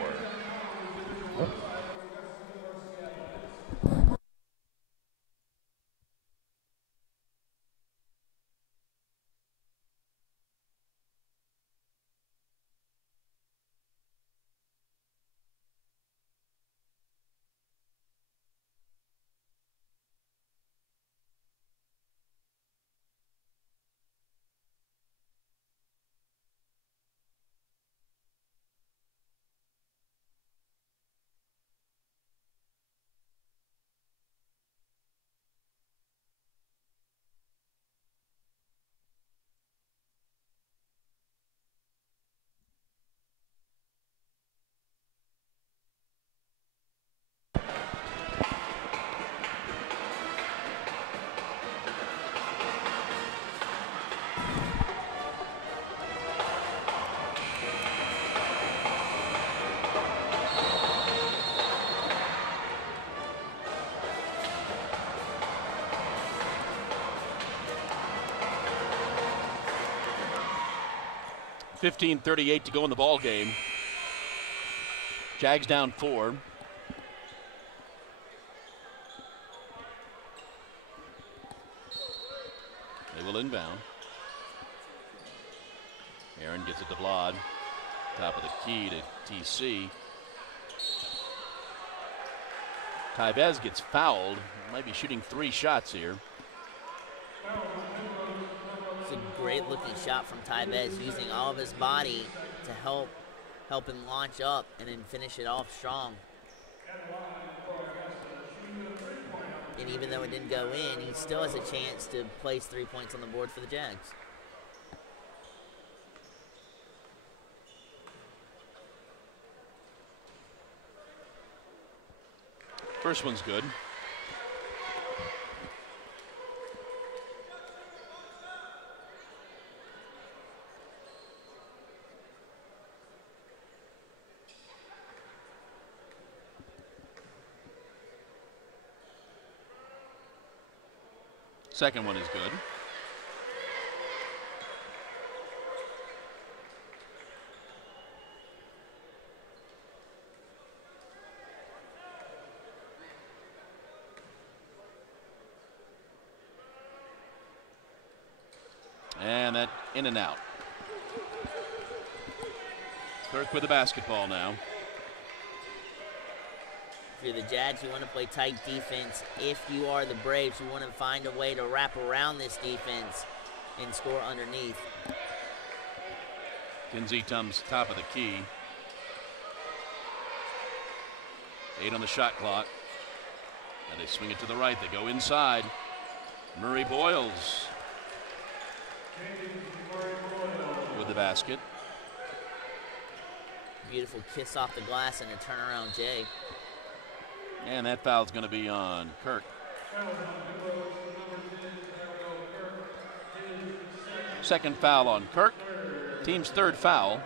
.38 to go in the ball game. Jags down 4. They will inbound. Aaron gets it to Vlad. Top of the key to TC. Tyvez gets fouled. Might be shooting 3 shots here. It's a great looking shot from Tyvez, using all of his body to help help him launch up and then finish it off strong. And even though it didn't go in, he still has a chance to place 3 points on the board for the Jags. First one's good. Second one is good. And that in and out. Kirk with the basketball now. If you're the Jags, you want to play tight defense. If you are the Braves, you want to find a way to wrap around this defense and score underneath. Kinsey comes top of the key. 8 on the shot clock. And they swing it to the right. They go inside. Murray Boyles with the basket. Beautiful kiss off the glass and a turnaround J. And that foul's going to be on Kirk. Second foul on Kirk. Team's third foul.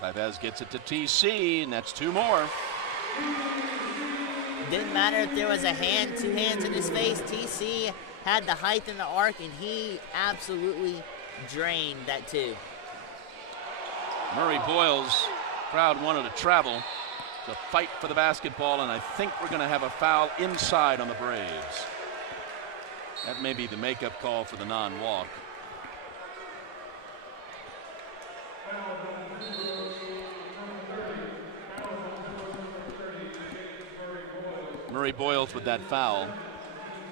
Vivez gets it to TC, and that's 2 more. Didn't matter if there was a hand, 2 hands in his face. TC had the height in the arc, and he absolutely drained that 2. Murray Boyles, crowd wanted to travel to fight for the basketball, and I think we're going to have a foul inside on the Braves. That may be the makeup call for the non-walk. Murray Boyles with that foul,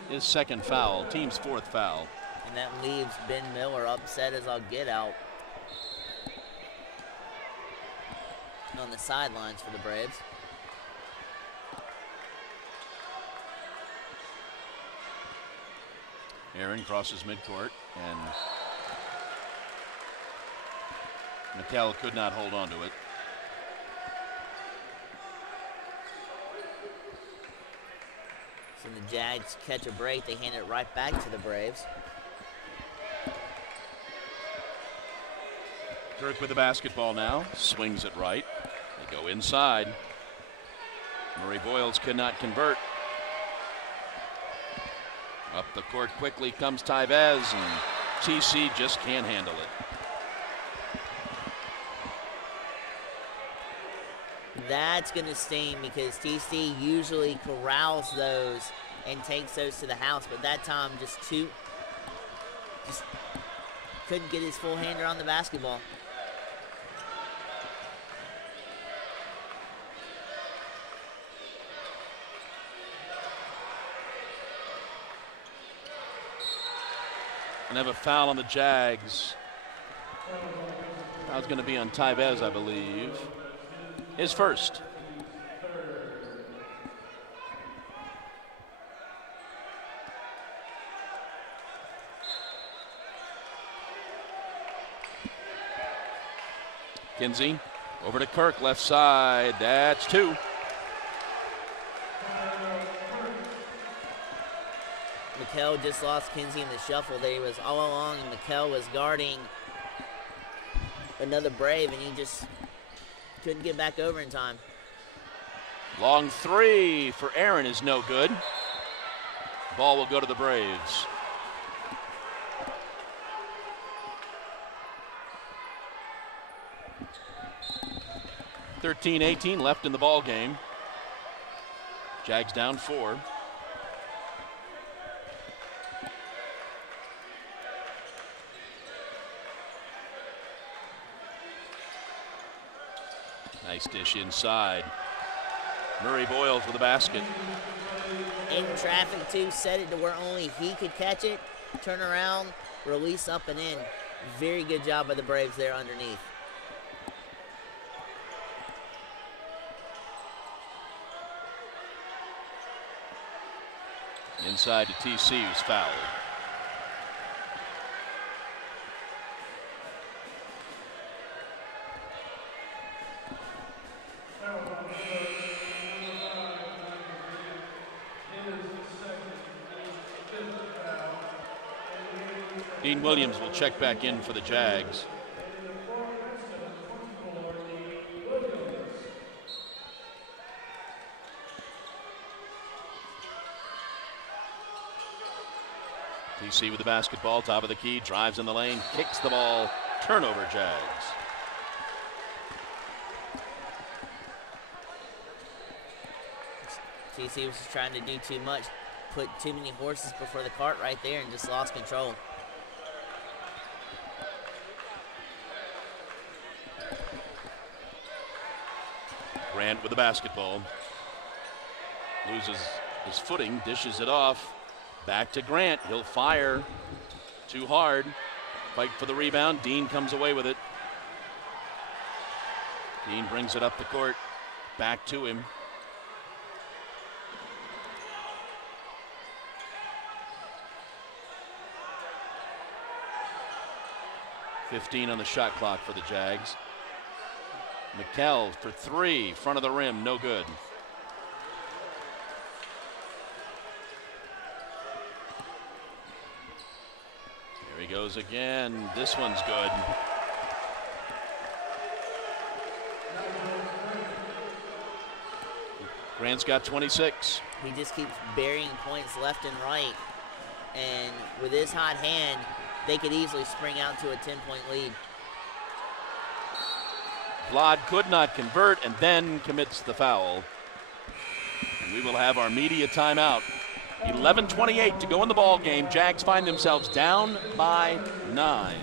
his second foul, team's 4th foul. And that leaves Ben Miller upset as I'll get out on the sidelines for the Braves. Aaron crosses midcourt, and McKell could not hold on to it. So the Jags catch a break. They hand it right back to the Braves. Kirk with the basketball now, swings it right. They go inside. Murray Boyles cannot convert. Up the court quickly comes Tyvez, and TC just can't handle it. That's going to sting because TC usually corrals those and takes those to the house, but that time just couldn't get his full hander on the basketball. And have a foul on the Jags. Foul's going to be on Tyvez, I believe. His first. Kinsey over to Kirk, left side. That's 2. McKell just lost Kinsey in the shuffle. There he was all along, and McKell was guarding another Brave, and he just couldn't get back over in time. Long 3 for Aaron is no good. Ball will go to the Braves. (13-18) left in the ball game. Jags down 4. Nice dish inside. Murray Boyles with a basket. In traffic too, set it to where only he could catch it, turn around, release up and in. Very good job by the Braves there underneath. Inside to TC, who's fouled. Dean Williams will check back in for the Jags. TC with the basketball, top of the key, drives in the lane, kicks the ball, turnover Jags. TC was just trying to do too much, put too many horses before the cart right there and just lost control. Grant with the basketball. Loses his footing, dishes it off. Back to Grant. He'll fire. Too hard. Fight for the rebound. Dean comes away with it. Dean brings it up the court. Back to him. .15 on the shot clock for the Jags. McKell for three, front of the rim, no good. Here he goes again. This one's good. Grant's got 26. He just keeps burying points left and right. And with his hot hand, they could easily spring out to a 10-point lead. Vlad could not convert and then commits the foul. And we will have our media timeout. 11:28 to go in the ball game. Jags find themselves down by 9.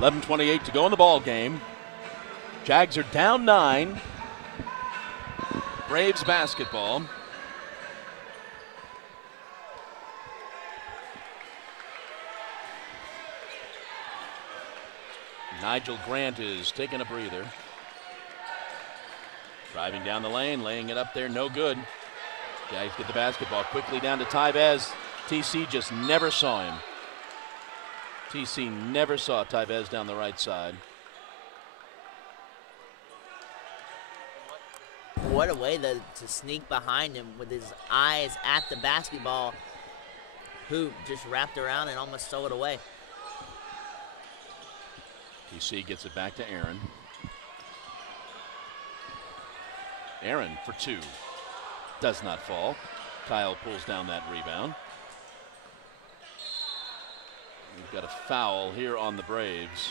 .11:28 to go in the ball game. Jags are down 9. Braves basketball. Nigel Grant is taking a breather. Driving down the lane, laying it up there, no good. Jags get the basketball quickly down to Tyvez. TC just never saw him. TC never saw Tyvez down the right side. What a way to sneak behind him with his eyes at the basketball. Hoop just wrapped around and almost stole it away. TC gets it back to Aaron. Aaron for 2. Does not fall. Kyle pulls down that rebound. We've got a foul here on the Braves.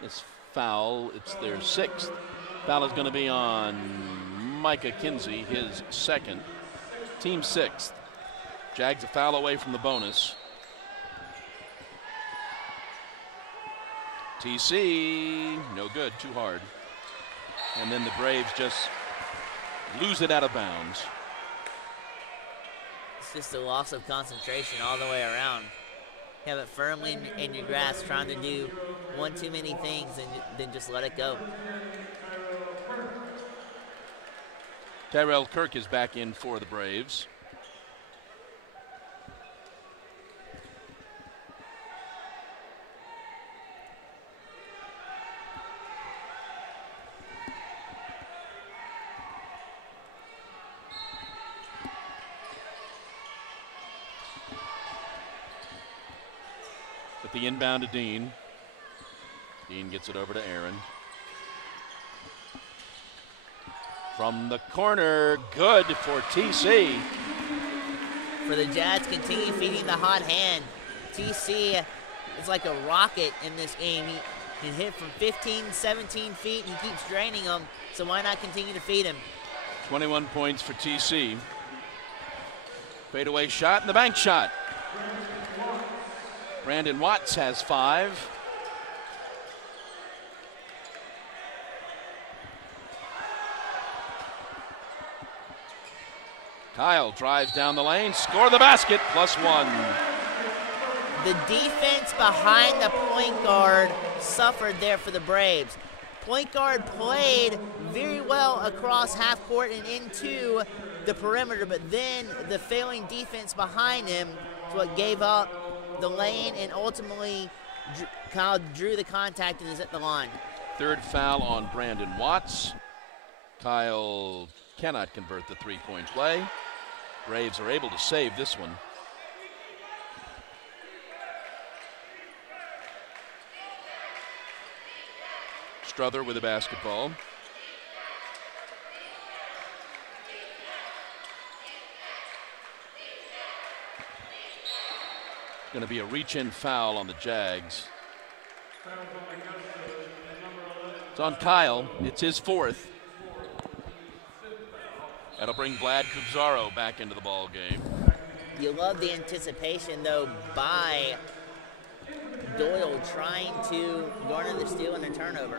This foul, it's their 6th. Foul is going to be on Micah Kinsey, his 2nd. Team 6th. Jags a foul away from the bonus. TC, no good, too hard. And then the Braves just lose it out of bounds. It's just a loss of concentration all the way around. You have it firmly in your grasp, trying to do one too many things and then just let it go. Tyrell Kirk is back in for the Braves. But the inbound to Dean. Dean gets it over to Aaron. From the corner, good for TC. For the Jazz, continue feeding the hot hand. TC is like a rocket in this game. He can hit from 15, 17 feet. He keeps draining them, so why not continue to feed him? 21 points for TC. Fadeaway shot and the bank shot. Brandon Watts has 5. Kyle drives down the lane, score the basket, +1. The defense behind the point guard suffered there for the Braves. Point guard played very well across half court and into the perimeter, but then the failing defense behind him is what gave up the lane, and ultimately Kyle drew the contact and is at the line. Third foul on Brandon Watts. Kyle cannot convert the three-point play. Braves are able to save this one. Strother with a basketball. Going to be a reach-in foul on the Jags. It's on Kyle. It's his 4th. That'll bring Vlad Kubzaro back into the ball game. You love the anticipation, though, by Doyle trying to garner the steal and a turnover.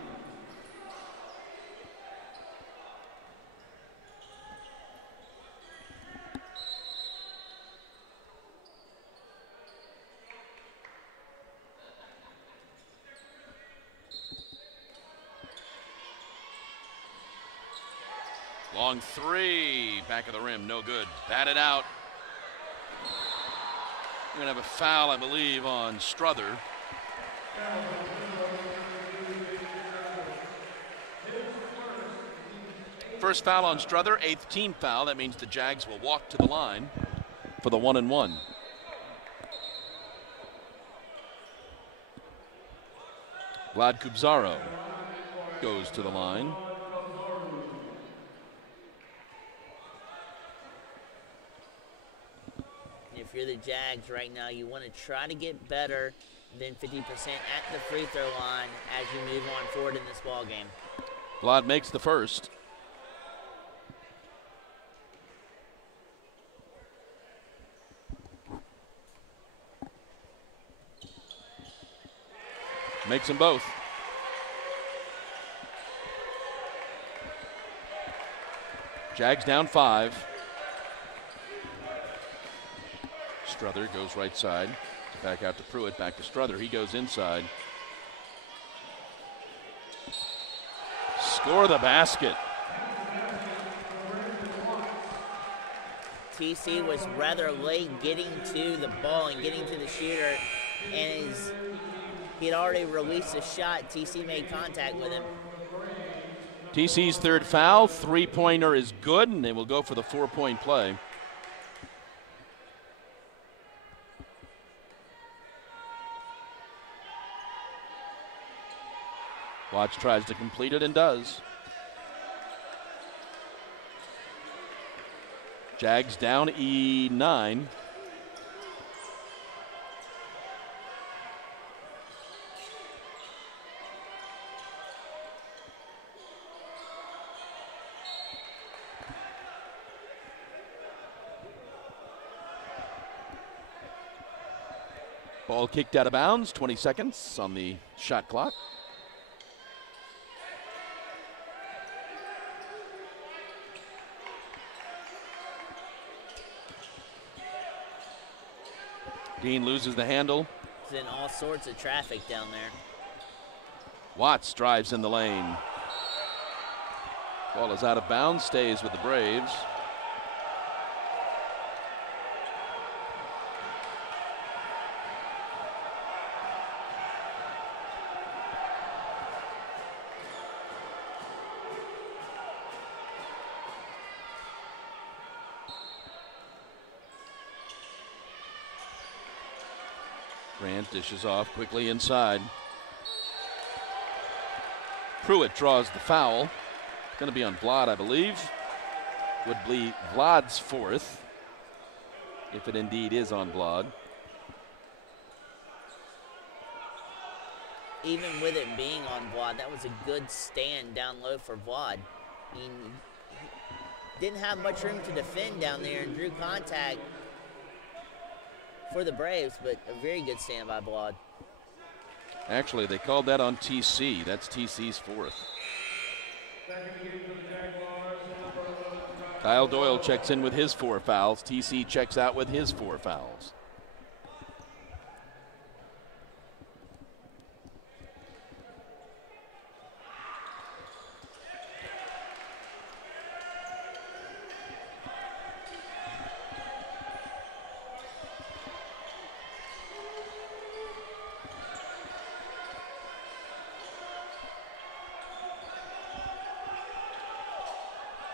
Long 3, back of the rim, no good. Batted out. We're going to have a foul, I believe, on Strother. First foul on Strother, 8th team foul. That means the Jags will walk to the line for the 1-and-1. Vlad Kubzaro goes to the line. If you're the Jags right now, you want to try to get better than 50% at the free throw line as you move on forward in this ball game. Vlad makes the first. Makes them both. Jags down 5. Strother goes right side. Back out to Pruitt, back to Strother. He goes inside. Score the basket. TC was rather late getting to the ball and getting to the shooter, and he had already released a shot. TC made contact with him. TC's third foul, three-pointer is good, and they will go for the 4-point play. Watts tries to complete it and does. Jags down E9. Ball kicked out of bounds, 20 seconds on the shot clock. Dean loses the handle. There's in all sorts of traffic down there. Watts drives in the lane. Ball is out of bounds, stays with the Braves. Grant dishes off quickly inside. Pruitt draws the foul. Going to be on Vlad, I believe. Would be Vlad's fourth, if it indeed is on Vlad. Even with it being on Vlad, that was a good stand down low for Vlad. I mean, he didn't have much room to defend down there and drew contact for the Braves, but a very good stand by Vlad. Actually, they called that on TC. That's TC's fourth. Kyle Doyle checks in with his 4 fouls. TC checks out with his 4 fouls.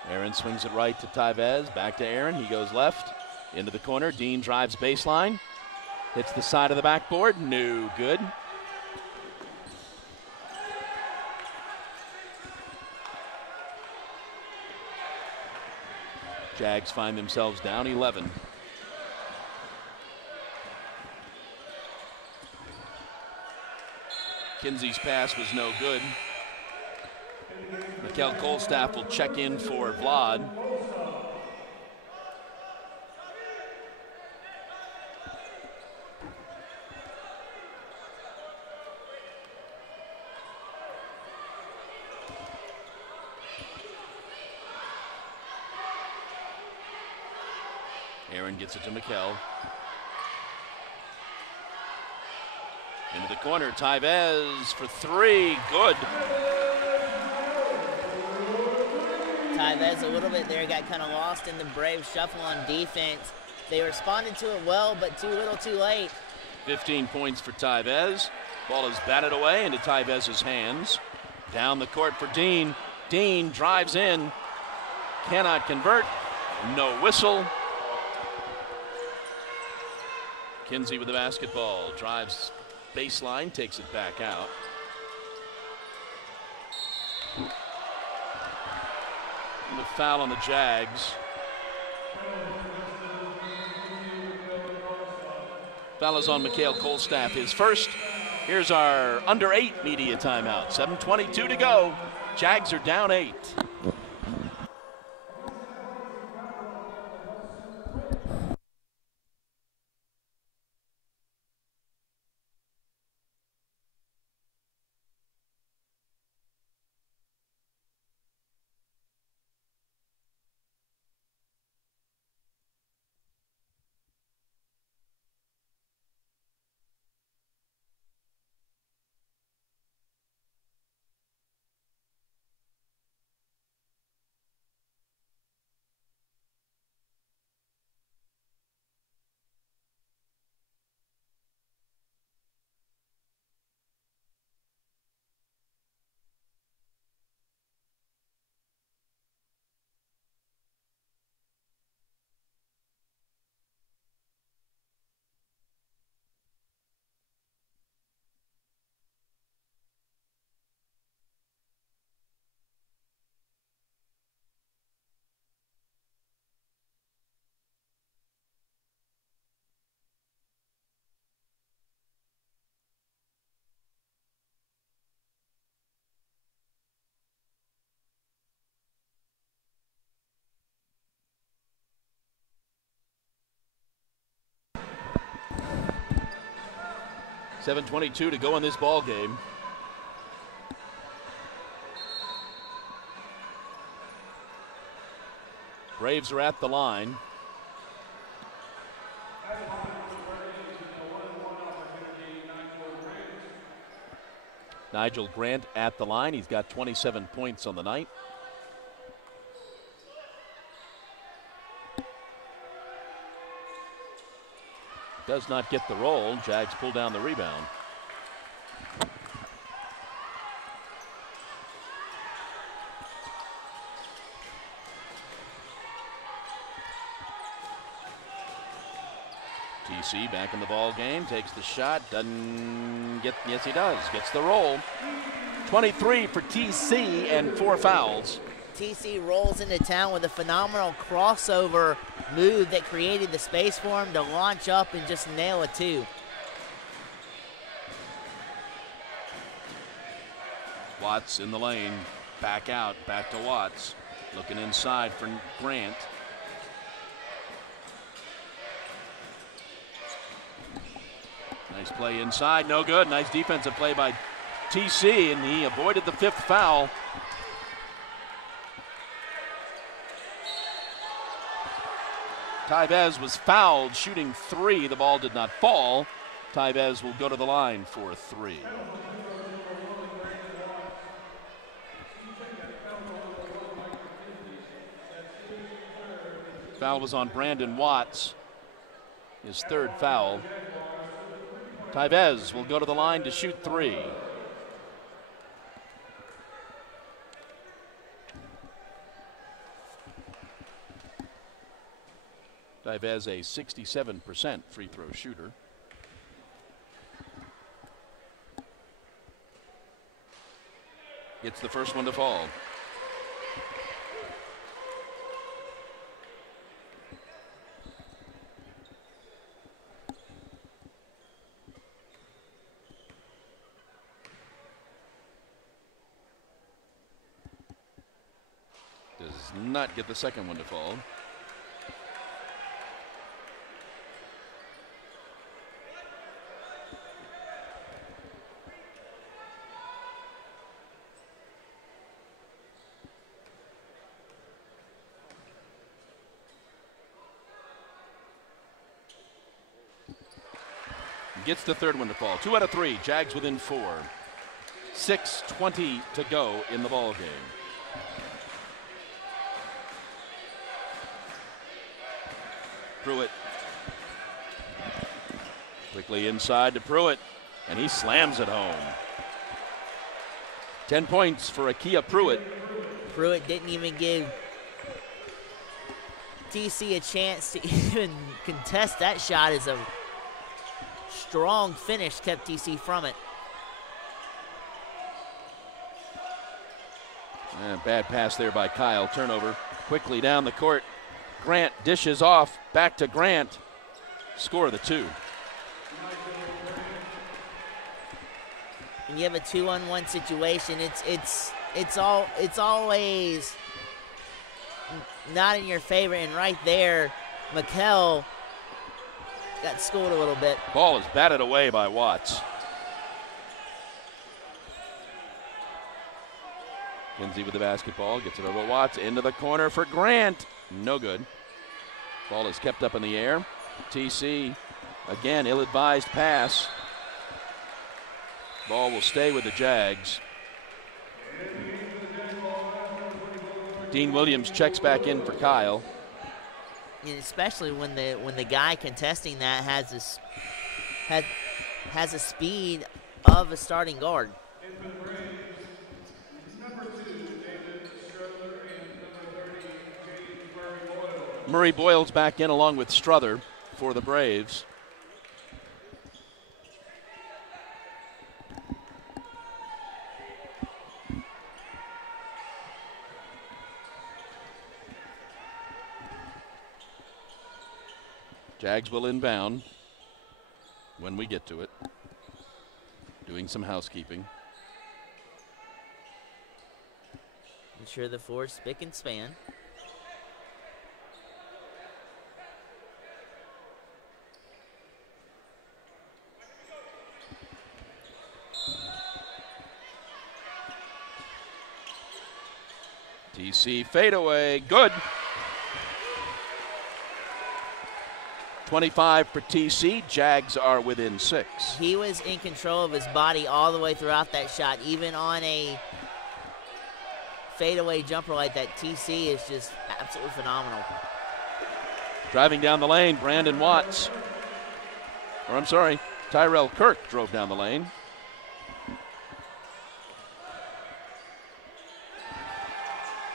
Aaron swings it right to Tyvez. Back to Aaron. He goes left into the corner. Dean drives baseline. Hits the side of the backboard. No good. Jags find themselves down 11. Kinsey's pass was no good. Mikel Kolstaff will check in for Vlad. Aaron gets it to Mikel. Into the corner, Tyvez for 3, good. Tyvez a little bit there, got kind of lost in the Braves shuffle on defense. They responded to it well, but too little too late. 15 points for Tyvez. Ball is batted away into Tyvez's hands. Down the court for Dean. Dean drives in, cannot convert, no whistle. Kinsey with the basketball, drives baseline, takes it back out. The foul on the Jags. Foul is on Mikel Kolstaff, his first. Here's our under 8 media timeout. 7:22 to go. Jags are down 8. 7:22 to go in this ball game. Braves are at the line. Nigel Grant at the line. He's got 27 points on the night. Does not get the roll. Jags pull down the rebound. TC back in the ball game, takes the shot, doesn't get, yes he does, gets the roll. 23 for TC and 4 fouls. TC rolls into town with a phenomenal crossover move that created the space for him to launch up and just nail a 2. Watts in the lane, back out, back to Watts. Looking inside for Grant. Nice play inside, no good. Nice defensive play by TC, and he avoided the 5th foul. Tyvez was fouled shooting 3. The ball did not fall. Tyvez will go to the line for 3. Foul was on Brandon Watts, his 3rd foul. Tyvez will go to the line to shoot 3. Tyvez a 67% free throw shooter. Gets the first one to fall. Does not get the second one to fall. Gets the 3rd one to fall. 2 out of 3. Jags within 4. 6:20 to go in the ball game. Pruitt. Quickly inside to Pruitt, and he slams it home. 10 points for Akia Pruitt. Pruitt didn't even give TC a chance to even contest that shot. As a strong finish kept TC from it. And bad pass there by Kyle. Turnover. Quickly down the court. Grant dishes off. Back to Grant. Score the 2. When you have a 2-on-1 situation, it's always not in your favor. And right there, McKell got schooled a little bit. Ball is batted away by Watts. Kinsey with the basketball, gets it over to Watts, into the corner for Grant. No good. Ball is kept up in the air. TC, again, ill-advised pass. Ball will stay with the Jags. Dean Williams checks back in for Kyle. And especially when the guy contesting that has a speed of a starting guard. Murray Boyle's back in along with Struther for the Braves. Jags will inbound when we get to it. Doing some housekeeping. Ensure the floor is spick and span. TC fadeaway, good. 25 for TC. Jags are within 6. He was in control of his body all the way throughout that shot, even on a fadeaway jumper like that. TC is just absolutely phenomenal. Driving down the lane, Brandon Watts. Or I'm sorry, Tyrell Kirk drove down the lane.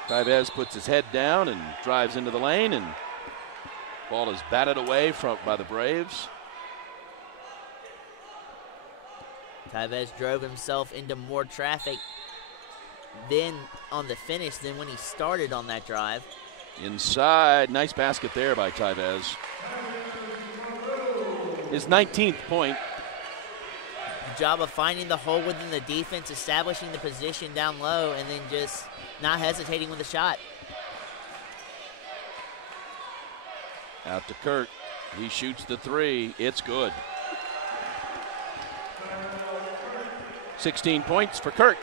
Tybez puts his head down and drives into the lane, and ball is batted away by the Braves. Tybez drove himself into more traffic then on the finish than when he started on that drive. Inside, nice basket there by Tybez. His 19th point. Good job of finding the hole within the defense, establishing the position down low, and then just not hesitating with a shot. Out to Kirk. He shoots the 3. It's good. 16 points for Kirk.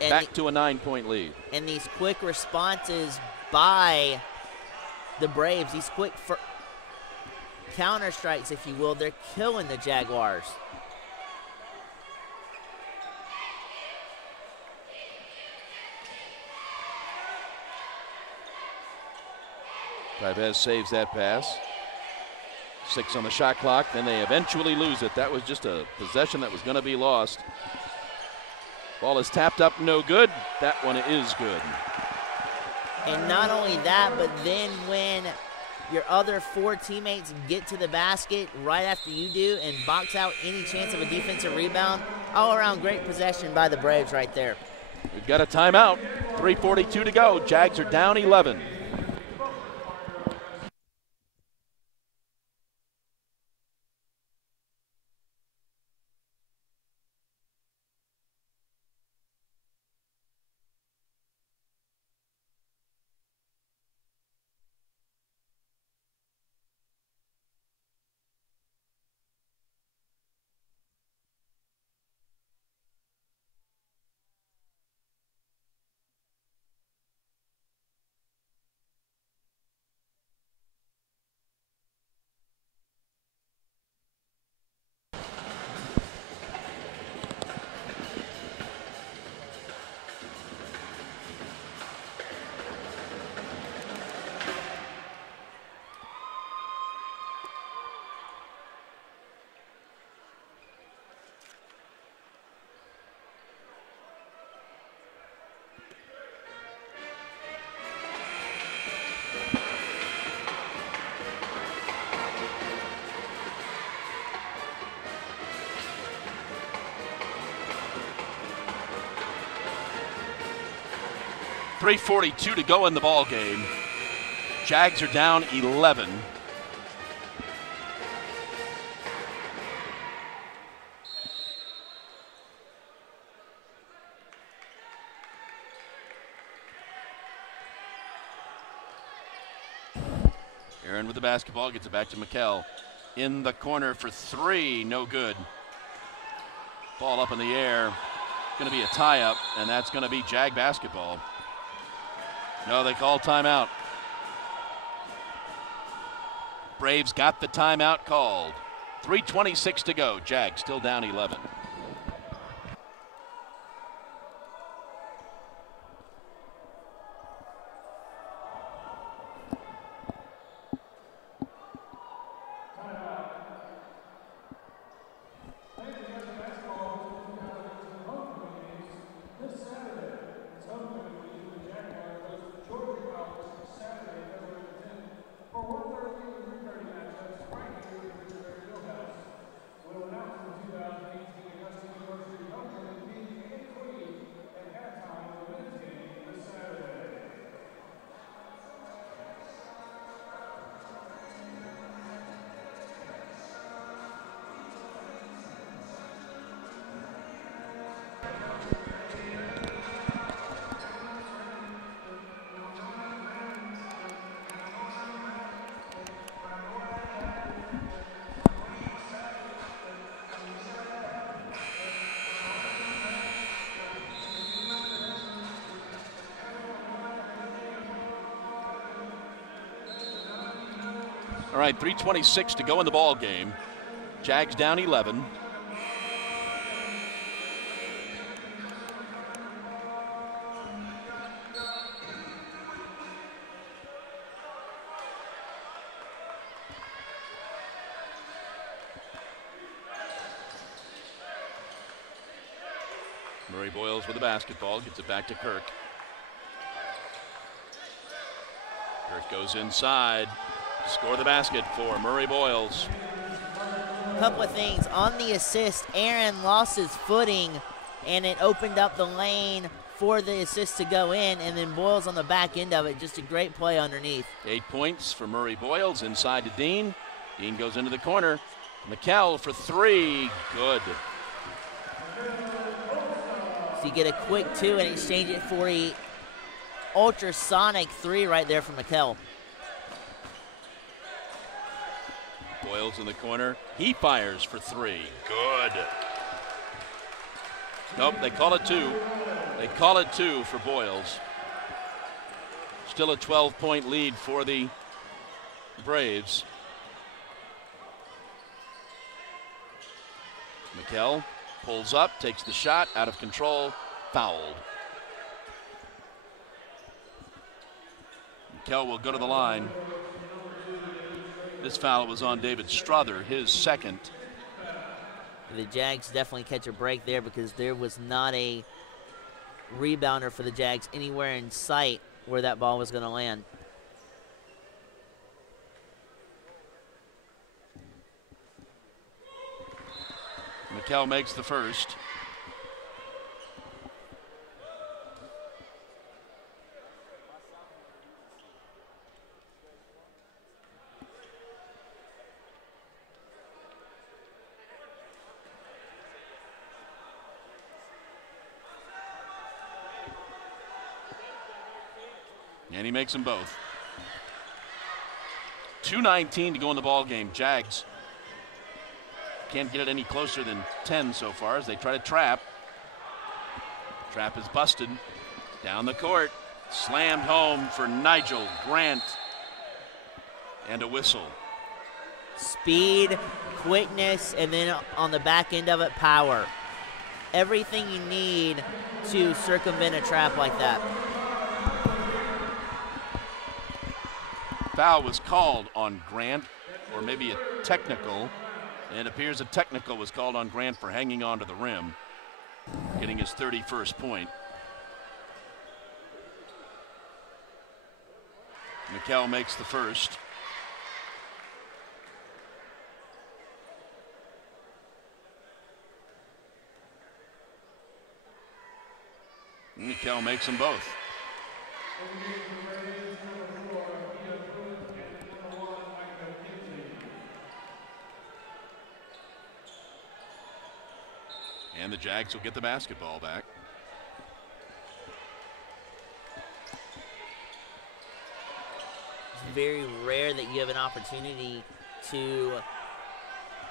And back to a 9-point lead. And these quick responses by the Braves, these quick counter strikes, if you will, they're killing the Jaguars. Tybez saves that pass. 6 on the shot clock, then they eventually lose it. That was just a possession that was going to be lost. Ball is tapped up, no good. That one is good. And not only that, but then when your other 4 teammates get to the basket right after you do and box out any chance of a defensive rebound, all around great possession by the Braves right there. We've got a timeout. 3:42 to go. Jags are down 11. .342 to go in the ball game. Jags are down 11. Aaron with the basketball, gets it back to McKell. In the corner for 3, no good. Ball up in the air. Going to be a tie-up, and that's going to be Jag basketball. No, they call timeout. Braves got the timeout called. 3:26 to go. Jags still down 11. All right, 3:26 to go in the ball game. Jags down 11. Murray Boyles with the basketball, gets it back to Kirk. Kirk goes inside, score the basket for Murray Boyles. A couple of things. On the assist, Aaron lost his footing, and it opened up the lane for the assist to go in, and then Boyles on the back end of it. Just a great play underneath. 8 points for Murray Boyles, inside to Dean. Dean goes into the corner. McKell for three, good. So you get a quick two and exchange it for a ultrasonic three right there from McKell. Boyles in the corner. He fires for three. Good. Nope, they call it two. They call it two for Boyles. Still a 12-point lead for the Braves. McKell pulls up, takes the shot, out of control, fouled. McKell will go to the line. This foul was on David Strother, his second. The Jags definitely catch a break there because there was not a rebounder for the Jags anywhere in sight where that ball was going to land. McKell makes the first. And he makes them both. 2:19 to go in the ball game. Jags can't get it any closer than 10 so far as they try to trap. Trap is busted. Down the court. Slammed home for Nigel Grant. And a whistle. Speed, quickness, and then on the back end of it, power. Everything you need to circumvent a trap like that. Foul was called on Grant, or maybe a technical. And it appears a technical was called on Grant for hanging on to the rim, getting his 31st point. McKell makes the first. McKell makes them both. And the Jags will get the basketball back. It's very rare that you have an opportunity to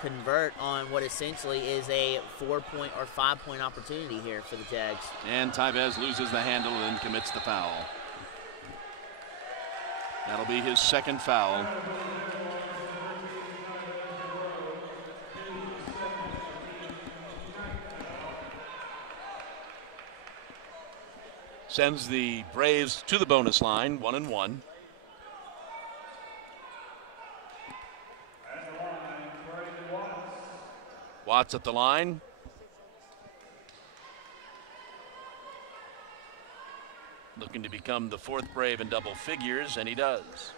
convert on what essentially is a 4-point or 5-point opportunity here for the Jags. And Tyvez loses the handle and commits the foul. That'll be his second foul. Sends the Braves to the bonus line, 1-1. Watts at the line. Looking to become the fourth Brave in double figures, and he does.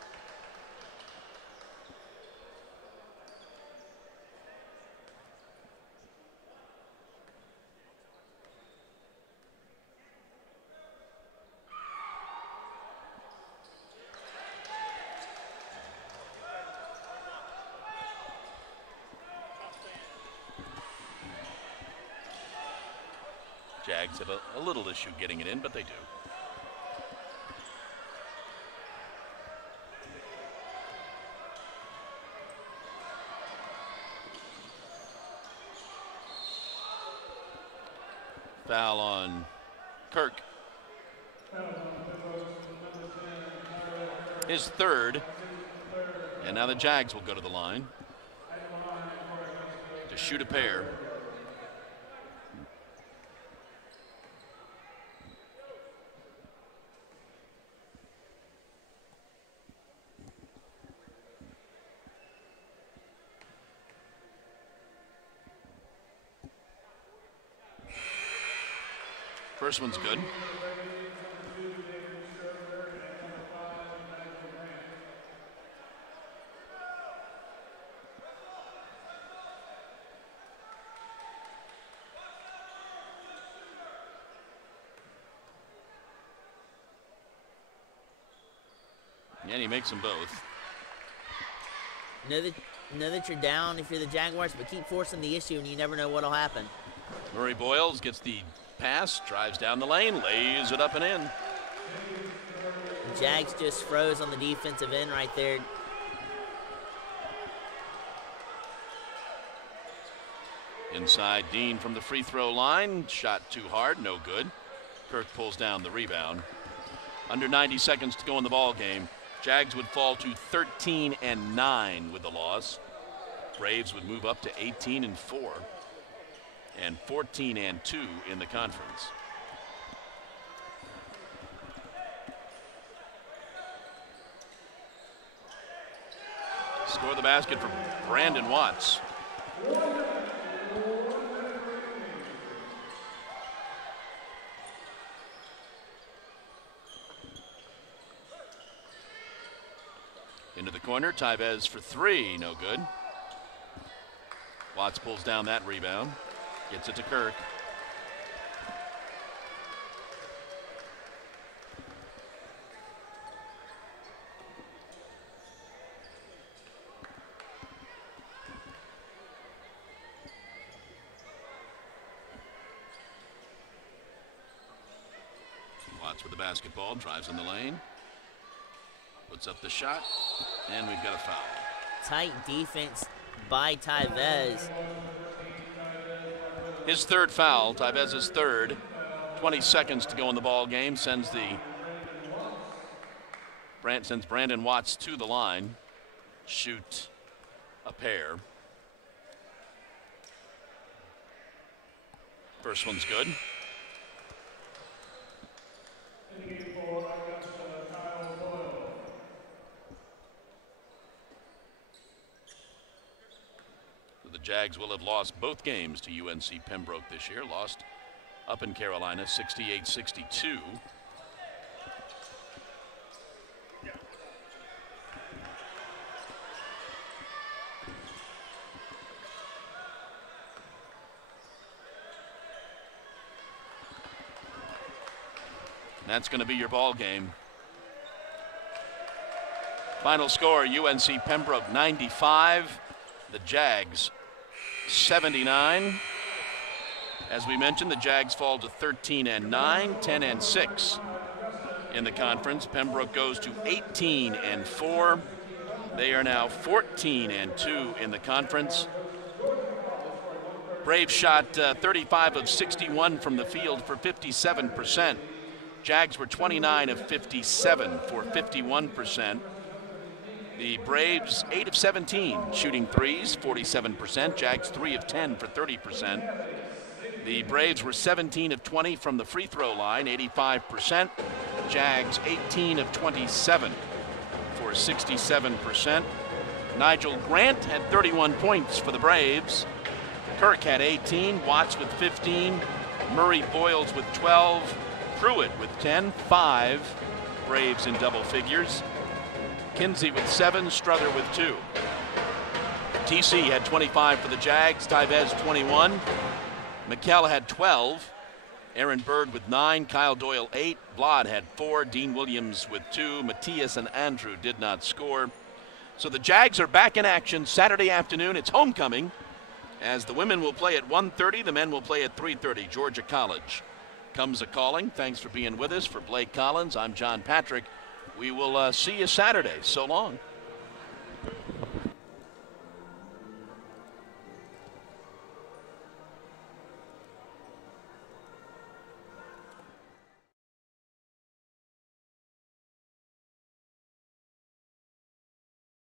Jags have a little issue getting it in, but they do. Foul on Kirk. His third, And now the Jags will go to the line to shoot a pair. First one's good. And he makes them both. Know that you're down if you're the Jaguars, but keep forcing the issue and you never know what'll happen. Murray Boyles gets the pass, drives down the lane, lays it up and in. Jags just froze on the defensive end right there. Inside Dean from the free throw line, shot too hard, no good. Kirk pulls down the rebound. Under 90 seconds to go in the ball game. Jags would fall to 13-9 with the loss. Braves would move up to 18-4 and 14-2 in the conference. Score the basket for Brandon Watts. Into the corner, Tyvez for three, no good. Watts pulls down that rebound, gets it to Kirk. Watts with the basketball, drives in the lane. Puts up the shot, and we've got a foul. Tight defense by Tyvez. His third foul, Tyvez's third. 20 seconds to go in the ball game. Sends Brandon Watts to the line. Shoot a pair. First one's good. The Jags will have lost both games to UNC Pembroke this year. Lost up in Carolina 68-62. That's going to be your ball game. Final score, UNC Pembroke 95, the Jags 79. As we mentioned, the Jags fall to 13-9, 10-6 in the conference. Pembroke goes to 18-4. They are now 14-2 in the conference. Braves shot 35 of 61 from the field for 57%. Jags were 29 of 57 for 51%. The Braves 8 of 17 shooting threes, 47%. Jags 3 of 10 for 30%. The Braves were 17 of 20 from the free throw line, 85%. Jags 18 of 27 for 67%. Nigel Grant had 31 points for the Braves. Kirk had 18, Watts with 15, Murray Boyles with 12, Pruitt with 10, 5 Braves in double figures. Kinsey with 7, Struther with 2. TC had 25 for the Jags, Tyvez 21, McKell had 12, Aaron Bird with 9, Kyle Doyle 8, Blod had 4, Dean Williams with 2, Matthias and Andrew did not score. So the Jags are back in action Saturday afternoon. It's homecoming, as the women will play at 1:30, the men will play at 3:30. Georgia College comes a-calling. Thanks for being with us. For Blake Collins, I'm John Patrick. We will see you Saturday. So long.